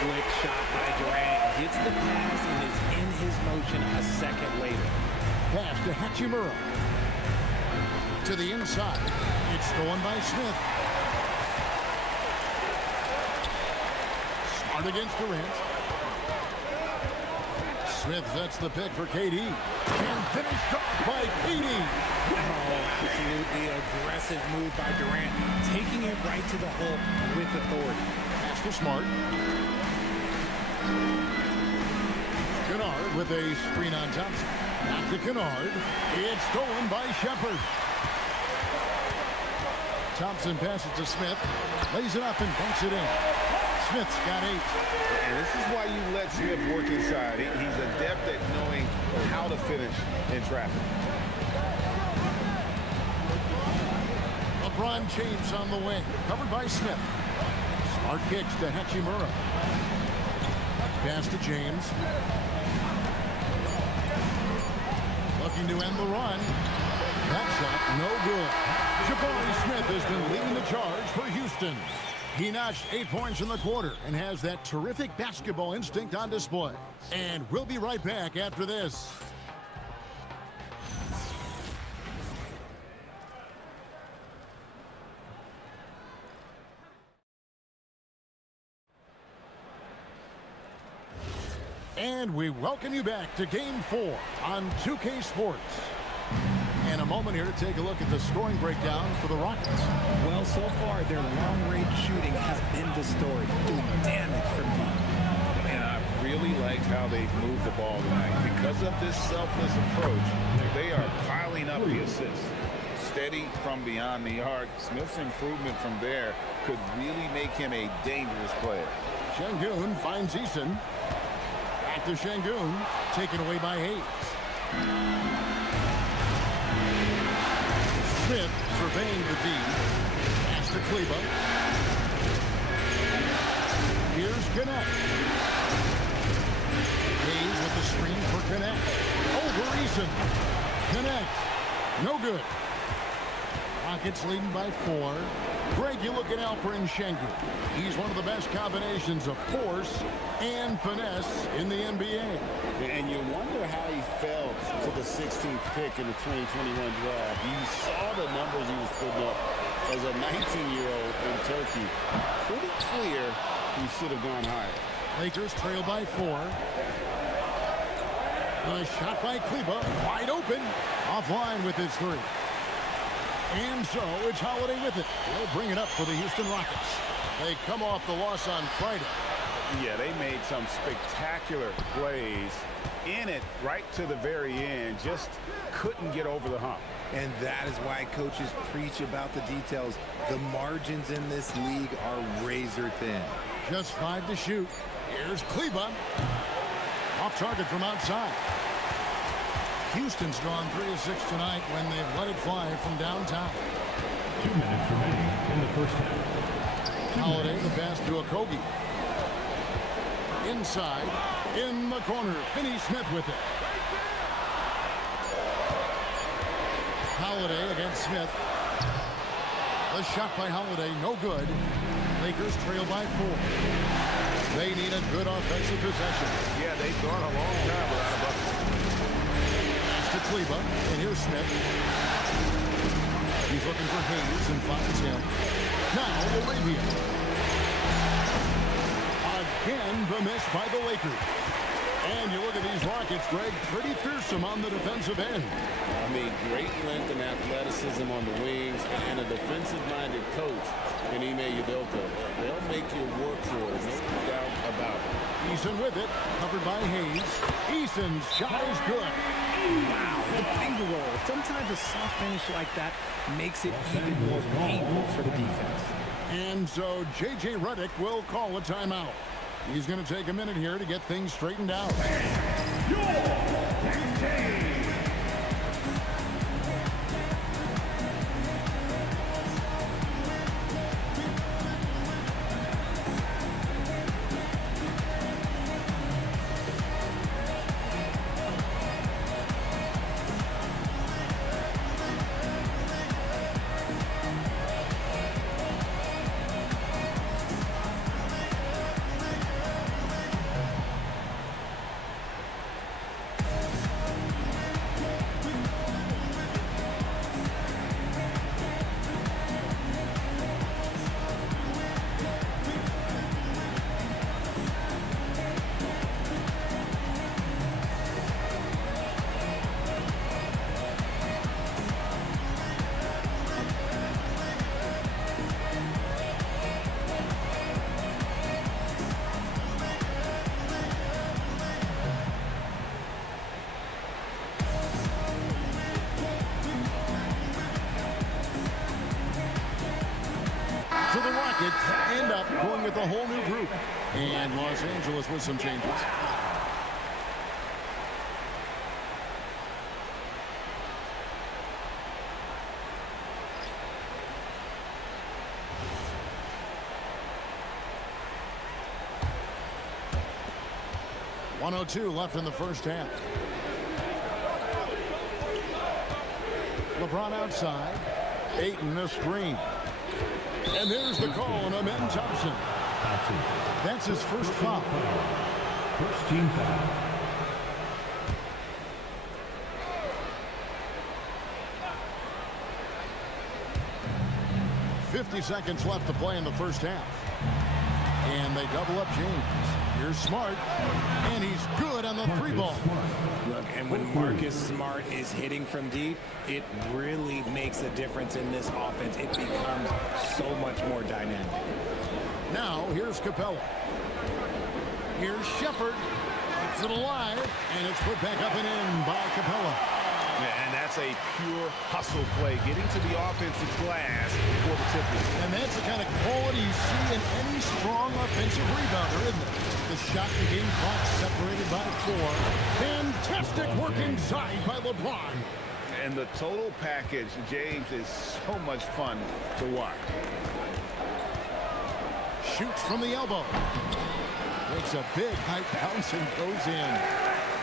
Slick shot by Durant. Gets the pass and is in his motion a second later. Pass to Hachimura. To the inside. It's stolen by Smith. Smart against Durant. Smith sets the pick for KD. And finished off by KD. Oh, absolutely aggressive move by Durant. Taking it right to the hole with authority. Pass to Smart. Kennard with a screen on Thompson. Back to Kennard. It's stolen by Shepard. Thompson passes to Smith. Lays it up and bunks it in. Smith's got 8. And this is why you let Smith work inside. He's adept at knowing how to finish in traffic. LeBron James on the wing. Covered by Smith. Smart kicks to Hachimura. Pass to James. Looking to end the run. That shot, no good. Jabari Smith has been leading the charge for Houston. He notched 8 points in the quarter and has that terrific basketball instinct on display. And we'll be right back after this. And we welcome you back to Game 4 on 2K Sports. And a moment here to take a look at the scoring breakdown for the Rockets. Well, so far, their long-range shooting has been the story, doing damage from deep. And I really liked how they moved the ball tonight. Because of this selfless approach, they are piling up the assists. Steady from beyond the arc. Smith's improvement from there could really make him a dangerous player. Şengün finds Eason. Back to Şengün, taken away by Hayes. Smith surveying the D. Pass to Kleba. Here's Gannett. Hayes with the screen for Gannett. Over Eason. Gannett. No good. Rockets leading by 4. Greg, you look at Alperen Şengün. He's one of the best combinations of force and finesse in the NBA. And you wonder how he fell to the 16th pick in the 2021 draft. You saw the numbers he was putting up as a 19-year-old in Turkey. Pretty clear he should have gone higher. Lakers trail by 4. A shot by Kleba, wide open, offline with his 3. And so it's Holiday with it. They'll bring it up for the Houston Rockets. They come off the loss on Friday. Yeah, they made some spectacular plays in it right to the very end. Just couldn't get over the hump. And that is why coaches preach about the details. The margins in this league are razor thin. Just 5 to shoot. Here's Kleba. Off target from outside. Houston's gone 3 of 6 tonight when they've let it fly from downtown. 2 minutes remaining in the first half. Holiday, the pass to Okogie. Inside, in the corner, Finney-Smith with it. Holiday against Smith. The shot by Holiday, no good. Lakers trail by 4. They need a good offensive possession. Yeah, they've gone a long time without a bucket. To Kleba, and here's Smith. He's looking for Hayes and finds him. Now, Arabia. Again, the miss by the Lakers. And you look at these Rockets, Greg, pretty fearsome on the defensive end. I mean, great length and athleticism on the wings, and a defensive-minded coach in Ime Udoka. They'll make you work for it, no doubt about it. Eason with it, covered by Hayes. Eason's shot is good. Wow, the finger roll. Sometimes a soft finish like that makes it even more painful for the defense. And so J.J. Redick will call a timeout. He's going to take a minute here to get things straightened out. So the Rockets end up going with a whole new group. And Los Angeles with some changes. .102 left in the first half. LeBron outside. Ayton the screen. And there's the call on Amen Thompson. That's his first foul. First team foul. .50 seconds left to play in the first half. And they double up James. Here's Smart. And he's good on the three ball. Look, and when Marcus Smart is hitting from deep, it really makes a difference in this offense. It becomes so much more dynamic. Now, here's Capella. Here's Shepard. Keeps it alive. And it's put back up and in by Capella. Yeah, and that's a pure hustle play, getting to the offensive glass for the tip-in. And that's the kind of quality you see in any strong offensive rebounder, isn't it? The shot and game clock separated by 4. Fantastic work inside by LeBron. And the total package, James, is so much fun to watch. Shoots from the elbow. Makes a big high bounce and goes in.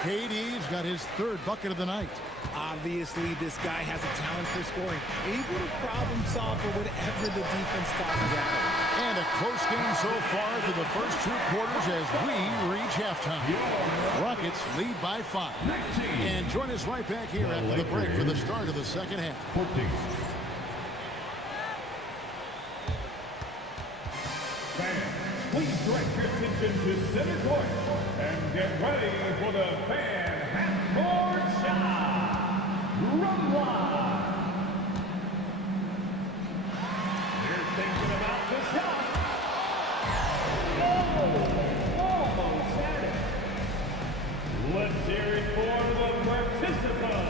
KD's got his third bucket of the night. Obviously, this guy has a talent for scoring. Able to problem solve for whatever the defense tosses at him. And a close game so far through the first 2 quarters as we reach halftime. Rockets lead by 5. And join us right back here after the break for the start of the second half. Fans, please direct your attention to center court and get ready for the fan half-court shot. Run line. You're thinking about the shot. Oh, almost had it. Let's hear it for the participant.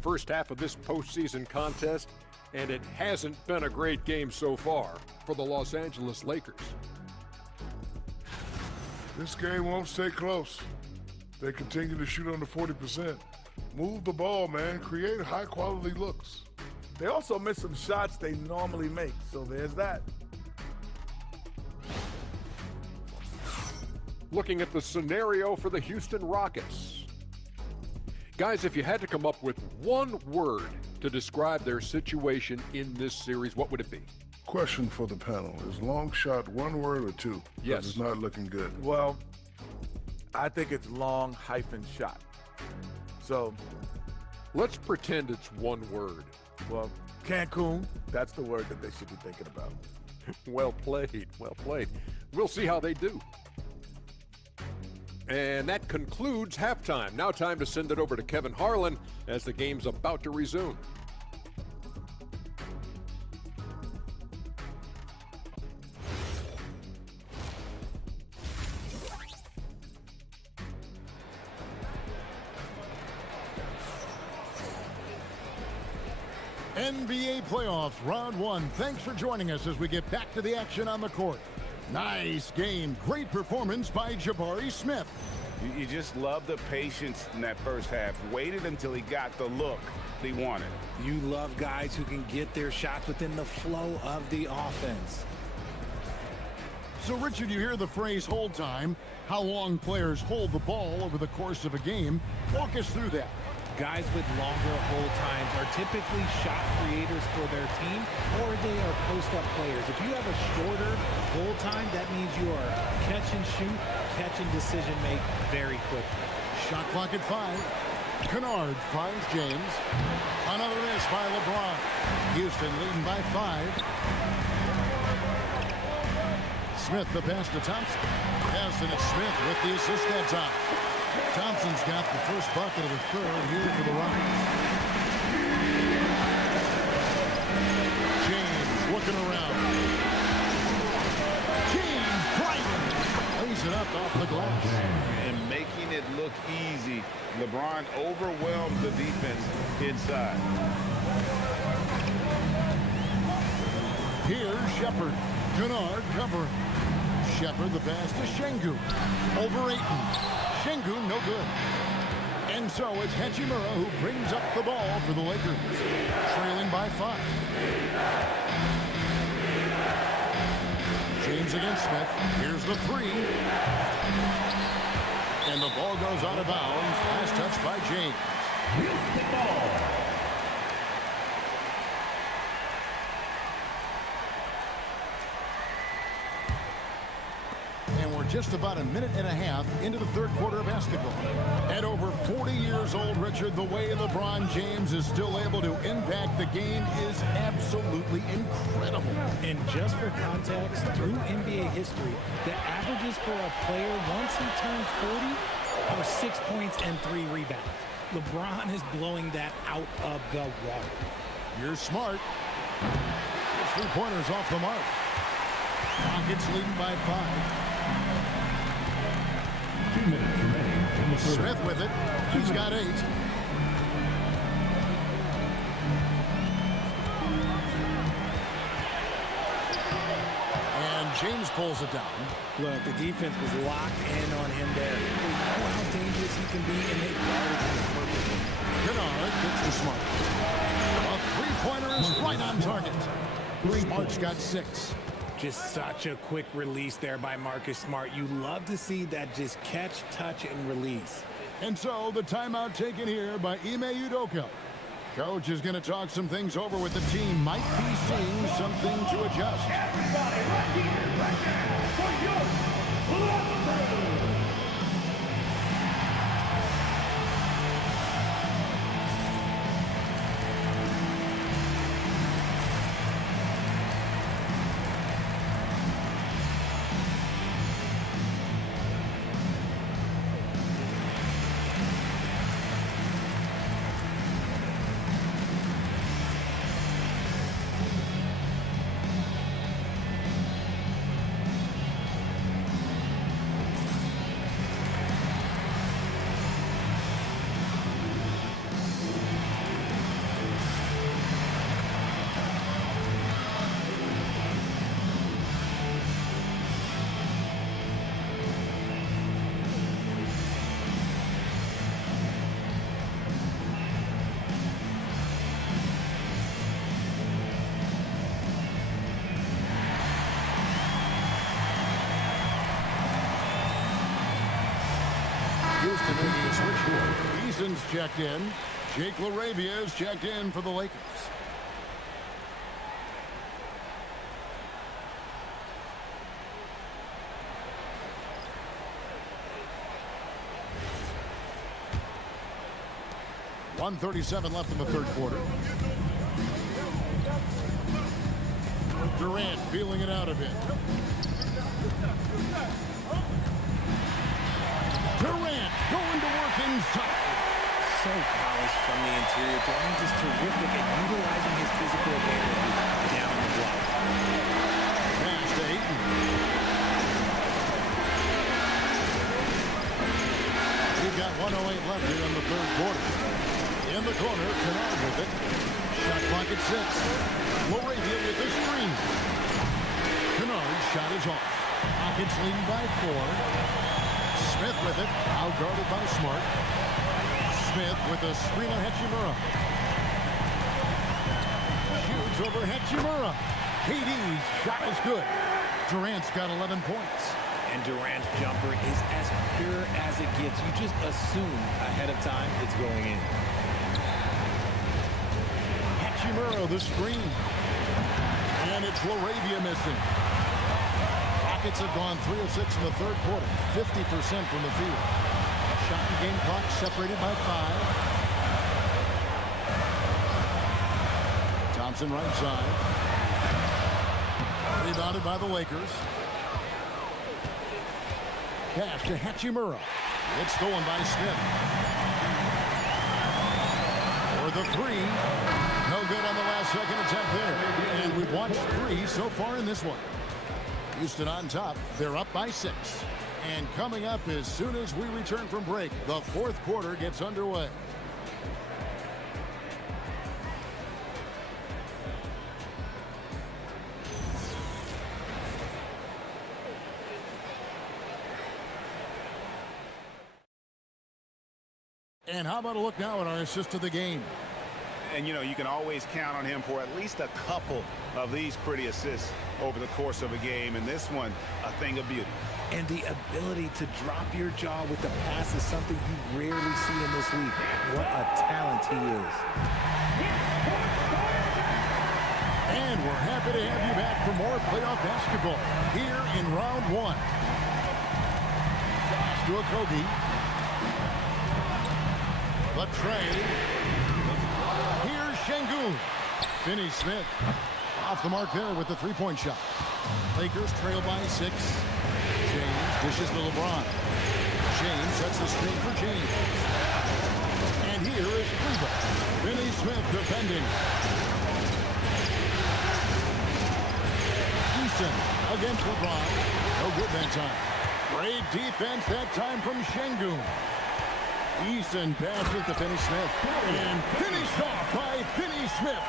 First half of this postseason contest, and it hasn't been a great game so far for the Los Angeles Lakers. This game won't stay close. They continue to shoot under 40%. Move the ball, man. Create high-quality looks. They also miss some shots they normally make, so there's that. Looking at the scenario for the Houston Rockets. Guys, if you had to come up with one word to describe their situation in this series, what would it be? Question for the panel. Is long shot one word or 2? Yes. It's not looking good. Well, I think it's long hyphen shot. So let's pretend it's one word. Well, Cancun, that's the word that they should be thinking about. Well played, well played. We'll see how they do. And that concludes halftime. Now time to send it over to Kevin Harlan as the game's about to resume. NBA playoffs, round 1. Thanks for joining us as we get back to the action on the court. Nice game. Great performance by Jabari Smith. You just love the patience in that first half. Waited until he got the look he wanted. You love guys who can get their shots within the flow of the offense. So, Richard, you hear the phrase hold time, how long players hold the ball over the course of a game. Walk us through that. Guys with longer hold times are typically shot creators for their team, or they are post-up players. If you have a shorter hold time, that means you are catch and shoot, catch and decision make very quickly. Shot clock at 5. Kennard finds James. Another miss by LeBron. Houston leading by 5. Smith the pass to Thompson. Pass, and it's Smith with the assist that time. Thompson's got the first bucket of the third here for the Rockets. James looking around. James driving. Lays it up off the glass. And making it look easy. LeBron overwhelms the defense inside. Here's Shepard. Kennard covering. Shepard the pass to Şengün. Over Ayton. Şengün no good. And so it's Hachimura who brings up the ball for the Lakers. Trailing by 5. James James against Smith. Here's the three. And the ball goes out of bounds. Last touch by James. Houston ball. And we're just about a minute and a half into the third quarter of basketball. At over 40 years old, Richard, the way LeBron James is still able to impact the game is absolutely incredible. And just for context, through NBA history, the averages for a player once he turns 40 are 6 points and 3 rebounds. LeBron is blowing that out of the water. You're smart. 3-pointers off the mark. Rockets leading by 5. 2 minutes remaining in the third. Smith with it. He's got 8. And James pulls it down. Look, the defense was locked in on him there. They know how dangerous he can be, and they guarded him perfectly. Kennard gets to Smart. A 3-pointer is right on target. Smart's got 6. Just such a quick release there by Marcus Smart. You love to see that just catch, touch, and release. And so the timeout taken here by Ime Udoka. Coach is going to talk some things over with the team. Might be seeing something to adjust. Everybody right here, right now, for your Blue. Houston making a switch here. Eason's checked in. Jake LaRavia is checked in for the Lakers. .137 left in the third quarter. Durant feeling it out a bit. Durant going to work inside. So polished from the interior. Durant is terrific at utilizing his physical advantages down on the block. Pass to Ayton. We've got 1:08 left here in the third quarter. In the corner, Kennard with it. Shot clock at 6. LaRavia with the screen. Kennard's shot is off. Rockets leading by 4. Smith with it, out guarded by Smart. Smith with a screen on Hachimura. Shoots over Hachimura. KD's shot is good. Durant's got 11 points. And Durant's jumper is as pure as it gets. You just assume ahead of time it's going in. Hachimura the screen. And it's LaRavia missing. Rockets have gone 3 of 6 in the third quarter, 50% from the field. Shot and game clock separated by 5. Thompson right side. Rebounded by the Lakers. Pass to Hachimura. It's stolen by Smith. For the 3. No good on the last second attempt there. And we've watched 3 so far in this one. Houston on top. They're up by 6. And coming up as soon as we return from break, the fourth quarter gets underway. And how about a look now at our assist of the game? And, you know, you can always count on him for at least a couple of these pretty assists over the course of a game. And this one, a thing of beauty. And the ability to drop your jaw with the pass is something you rarely see in this league. What a talent he is. And we're happy to have you back for more playoff basketball here in round one. To a Kobe. The trade. Here's Şengün. Finney Smith off the mark there with the three-point shot. Lakers trail by 6. James dishes to LeBron. James sets the screen for James. And here is Cleveland. Finney Smith defending. Easton against LeBron. No good that time. Great defense that time from Şengün. Easton passes to Finney Smith. And finished off by Finney Smith.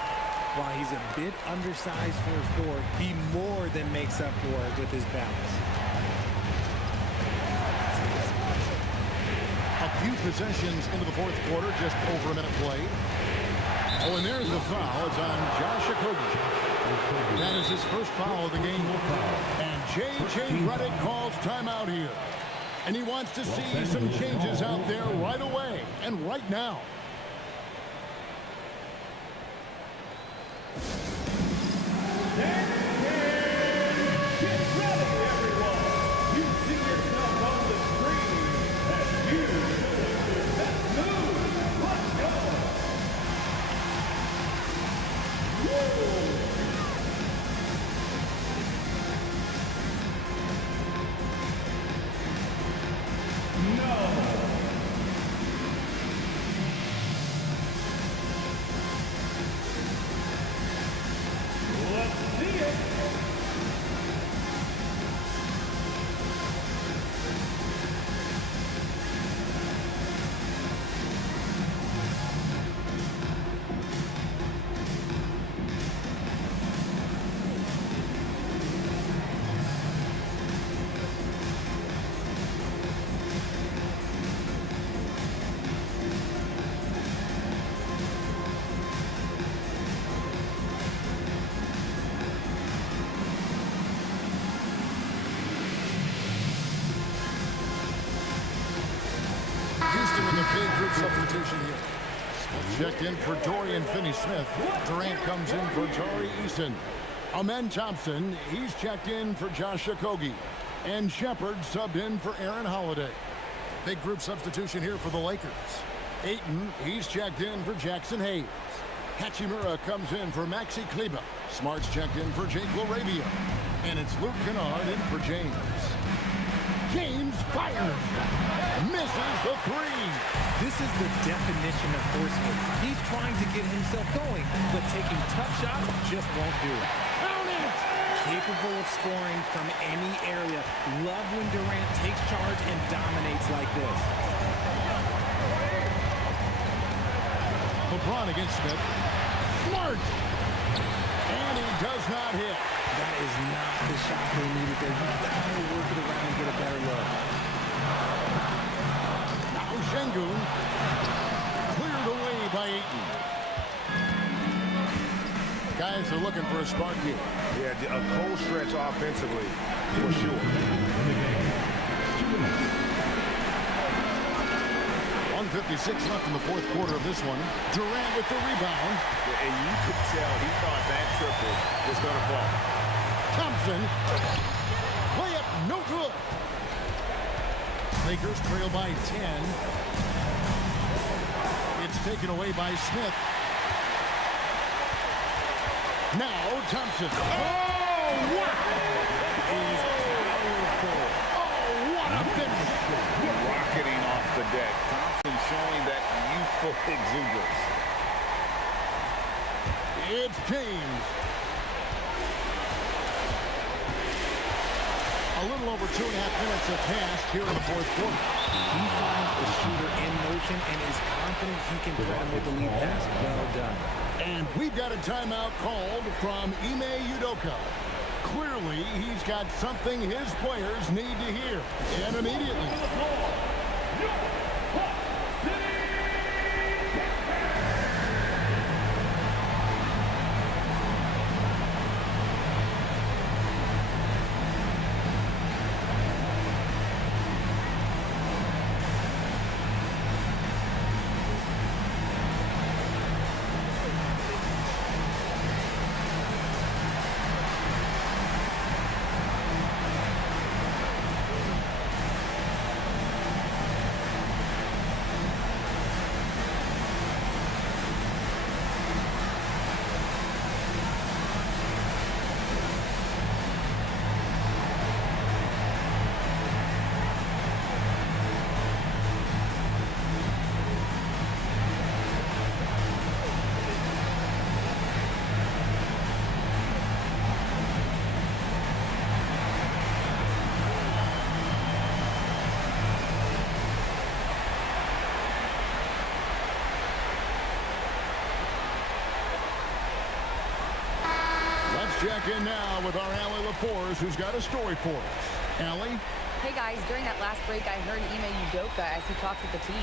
While he's a bit undersized for a 4, he more than makes up for it with his balance. A few possessions into the fourth quarter, just over a minute played. Oh, and there's the foul. It's on Josh Okogie. That is his first foul of the game. And J.J. Redick calls timeout here. And he wants to see some changes out there right away and right now. Substitution here. Checked in for Dorian Finney-Smith. Durant comes in for Tari Eason. Amen Thompson, he's checked in for Josh Okogie. And Shepard subbed in for Aaron Holiday. Big group substitution here for the Lakers. Ayton, he's checked in for Jackson Hayes. Hachimura comes in for Maxi Kleber. Smart's checked in for Jake LaRavia. And it's Luke Kennard in for James. James fires. Misses the 3. This is the definition of forceful. He's trying to get himself going, but taking tough shots just won't do it. Count it! Capable of scoring from any area. Love when Durant takes charge and dominates like this. LeBron against Smith. Smart! And he does not hit. That is not the shot they needed there. You've got to work it around and get a better look. Now Şengün. Cleared away by Ayton. Guys are looking for a spark here. Yeah, a cold stretch offensively, for sure. 1:56 left in the fourth quarter of this one. Durant with the rebound. And you could tell he thought that triple was going to fall. Thompson. Layup no good. Lakers trail by 10. It's taken away by Smith. Now Thompson. Oh, wow! He's powerful. Oh, what a finish. Rocketing off the deck. Thompson showing that youthful exuberance. It's James. A little over 2.5 minutes have passed here in the fourth quarter. He finds the shooter in motion and is confident he can threat him with the lead pass. Well done. And we've got a timeout called from Ime Udoka. Clearly, he's got something his players need to hear. And immediately. check in now with our Allie LaForce, who's got a story for us. Allie? Hey guys, during that last break, I heard Ime Udoka as he talked with the team.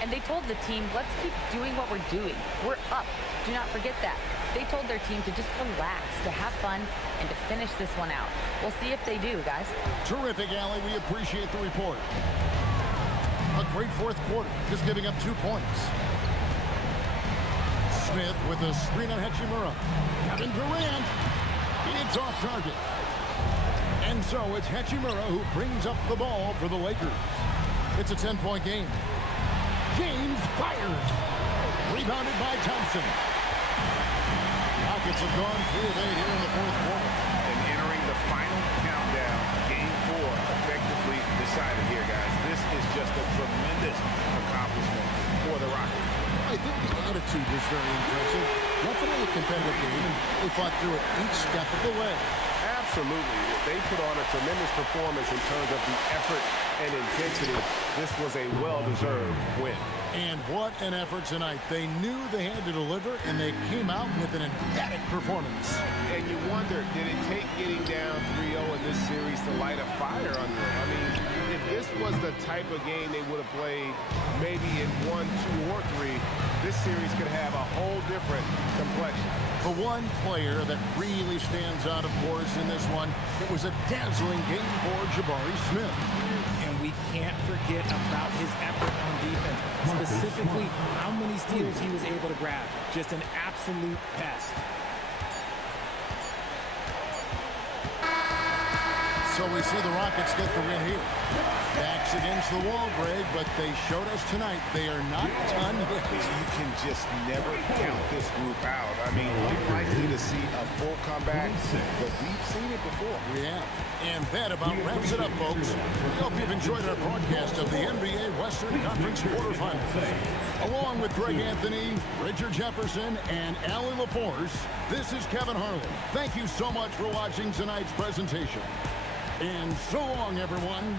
And they told the team, let's keep doing what we're doing. We're up. Do not forget that. They told their team to just relax, to have fun, and to finish this one out. We'll see if they do, guys. Terrific, Allie. We appreciate the report. A great fourth quarter, just giving up 2 points. Smith with a screen on Hachimura. Kevin Durant. It's off target. And so it's Hachimura who brings up the ball for the Lakers. It's a 10-point game. James fires. Rebounded by Thompson. Rockets have gone 3 of 8 here in the fourth quarter. And entering the final countdown, game 4 effectively decided here, guys. This is just a tremendous accomplishment for the Rockets. I think the attitude was very impressive. Definitely a competitive game, and they fought through it each step of the way. Absolutely. They put on a tremendous performance in terms of the effort and intensity. This was a well-deserved win. And what an effort tonight. They knew they had to deliver, and they came out with an emphatic performance. And you wonder, did it take getting down 3-0 in this series to light a fire under them? I mean, if this was the type of game they would have played maybe in 1, 2, or 3, this series could have a whole different complexion. The one player that really stands out, of course, in this one, it was a dazzling game for Jabari Smith. And we can't forget about his effort on defense, specifically how many steals he was able to grab. Just an absolute pest. So we see the Rockets get the win here. Backs against the wall, Greg, but they showed us tonight they are not done yet. You can just never count this group out. I mean, unlikely to see a full comeback, but we've seen it before. Yeah, and that about wraps it up, folks. We hope you've enjoyed our broadcast of the NBA Western Conference quarterfinals. Along with Greg Anthony, Richard Jefferson, and Allie LaForce, this is Kevin Harlan. Thank you so much for watching tonight's presentation. And so long, everyone.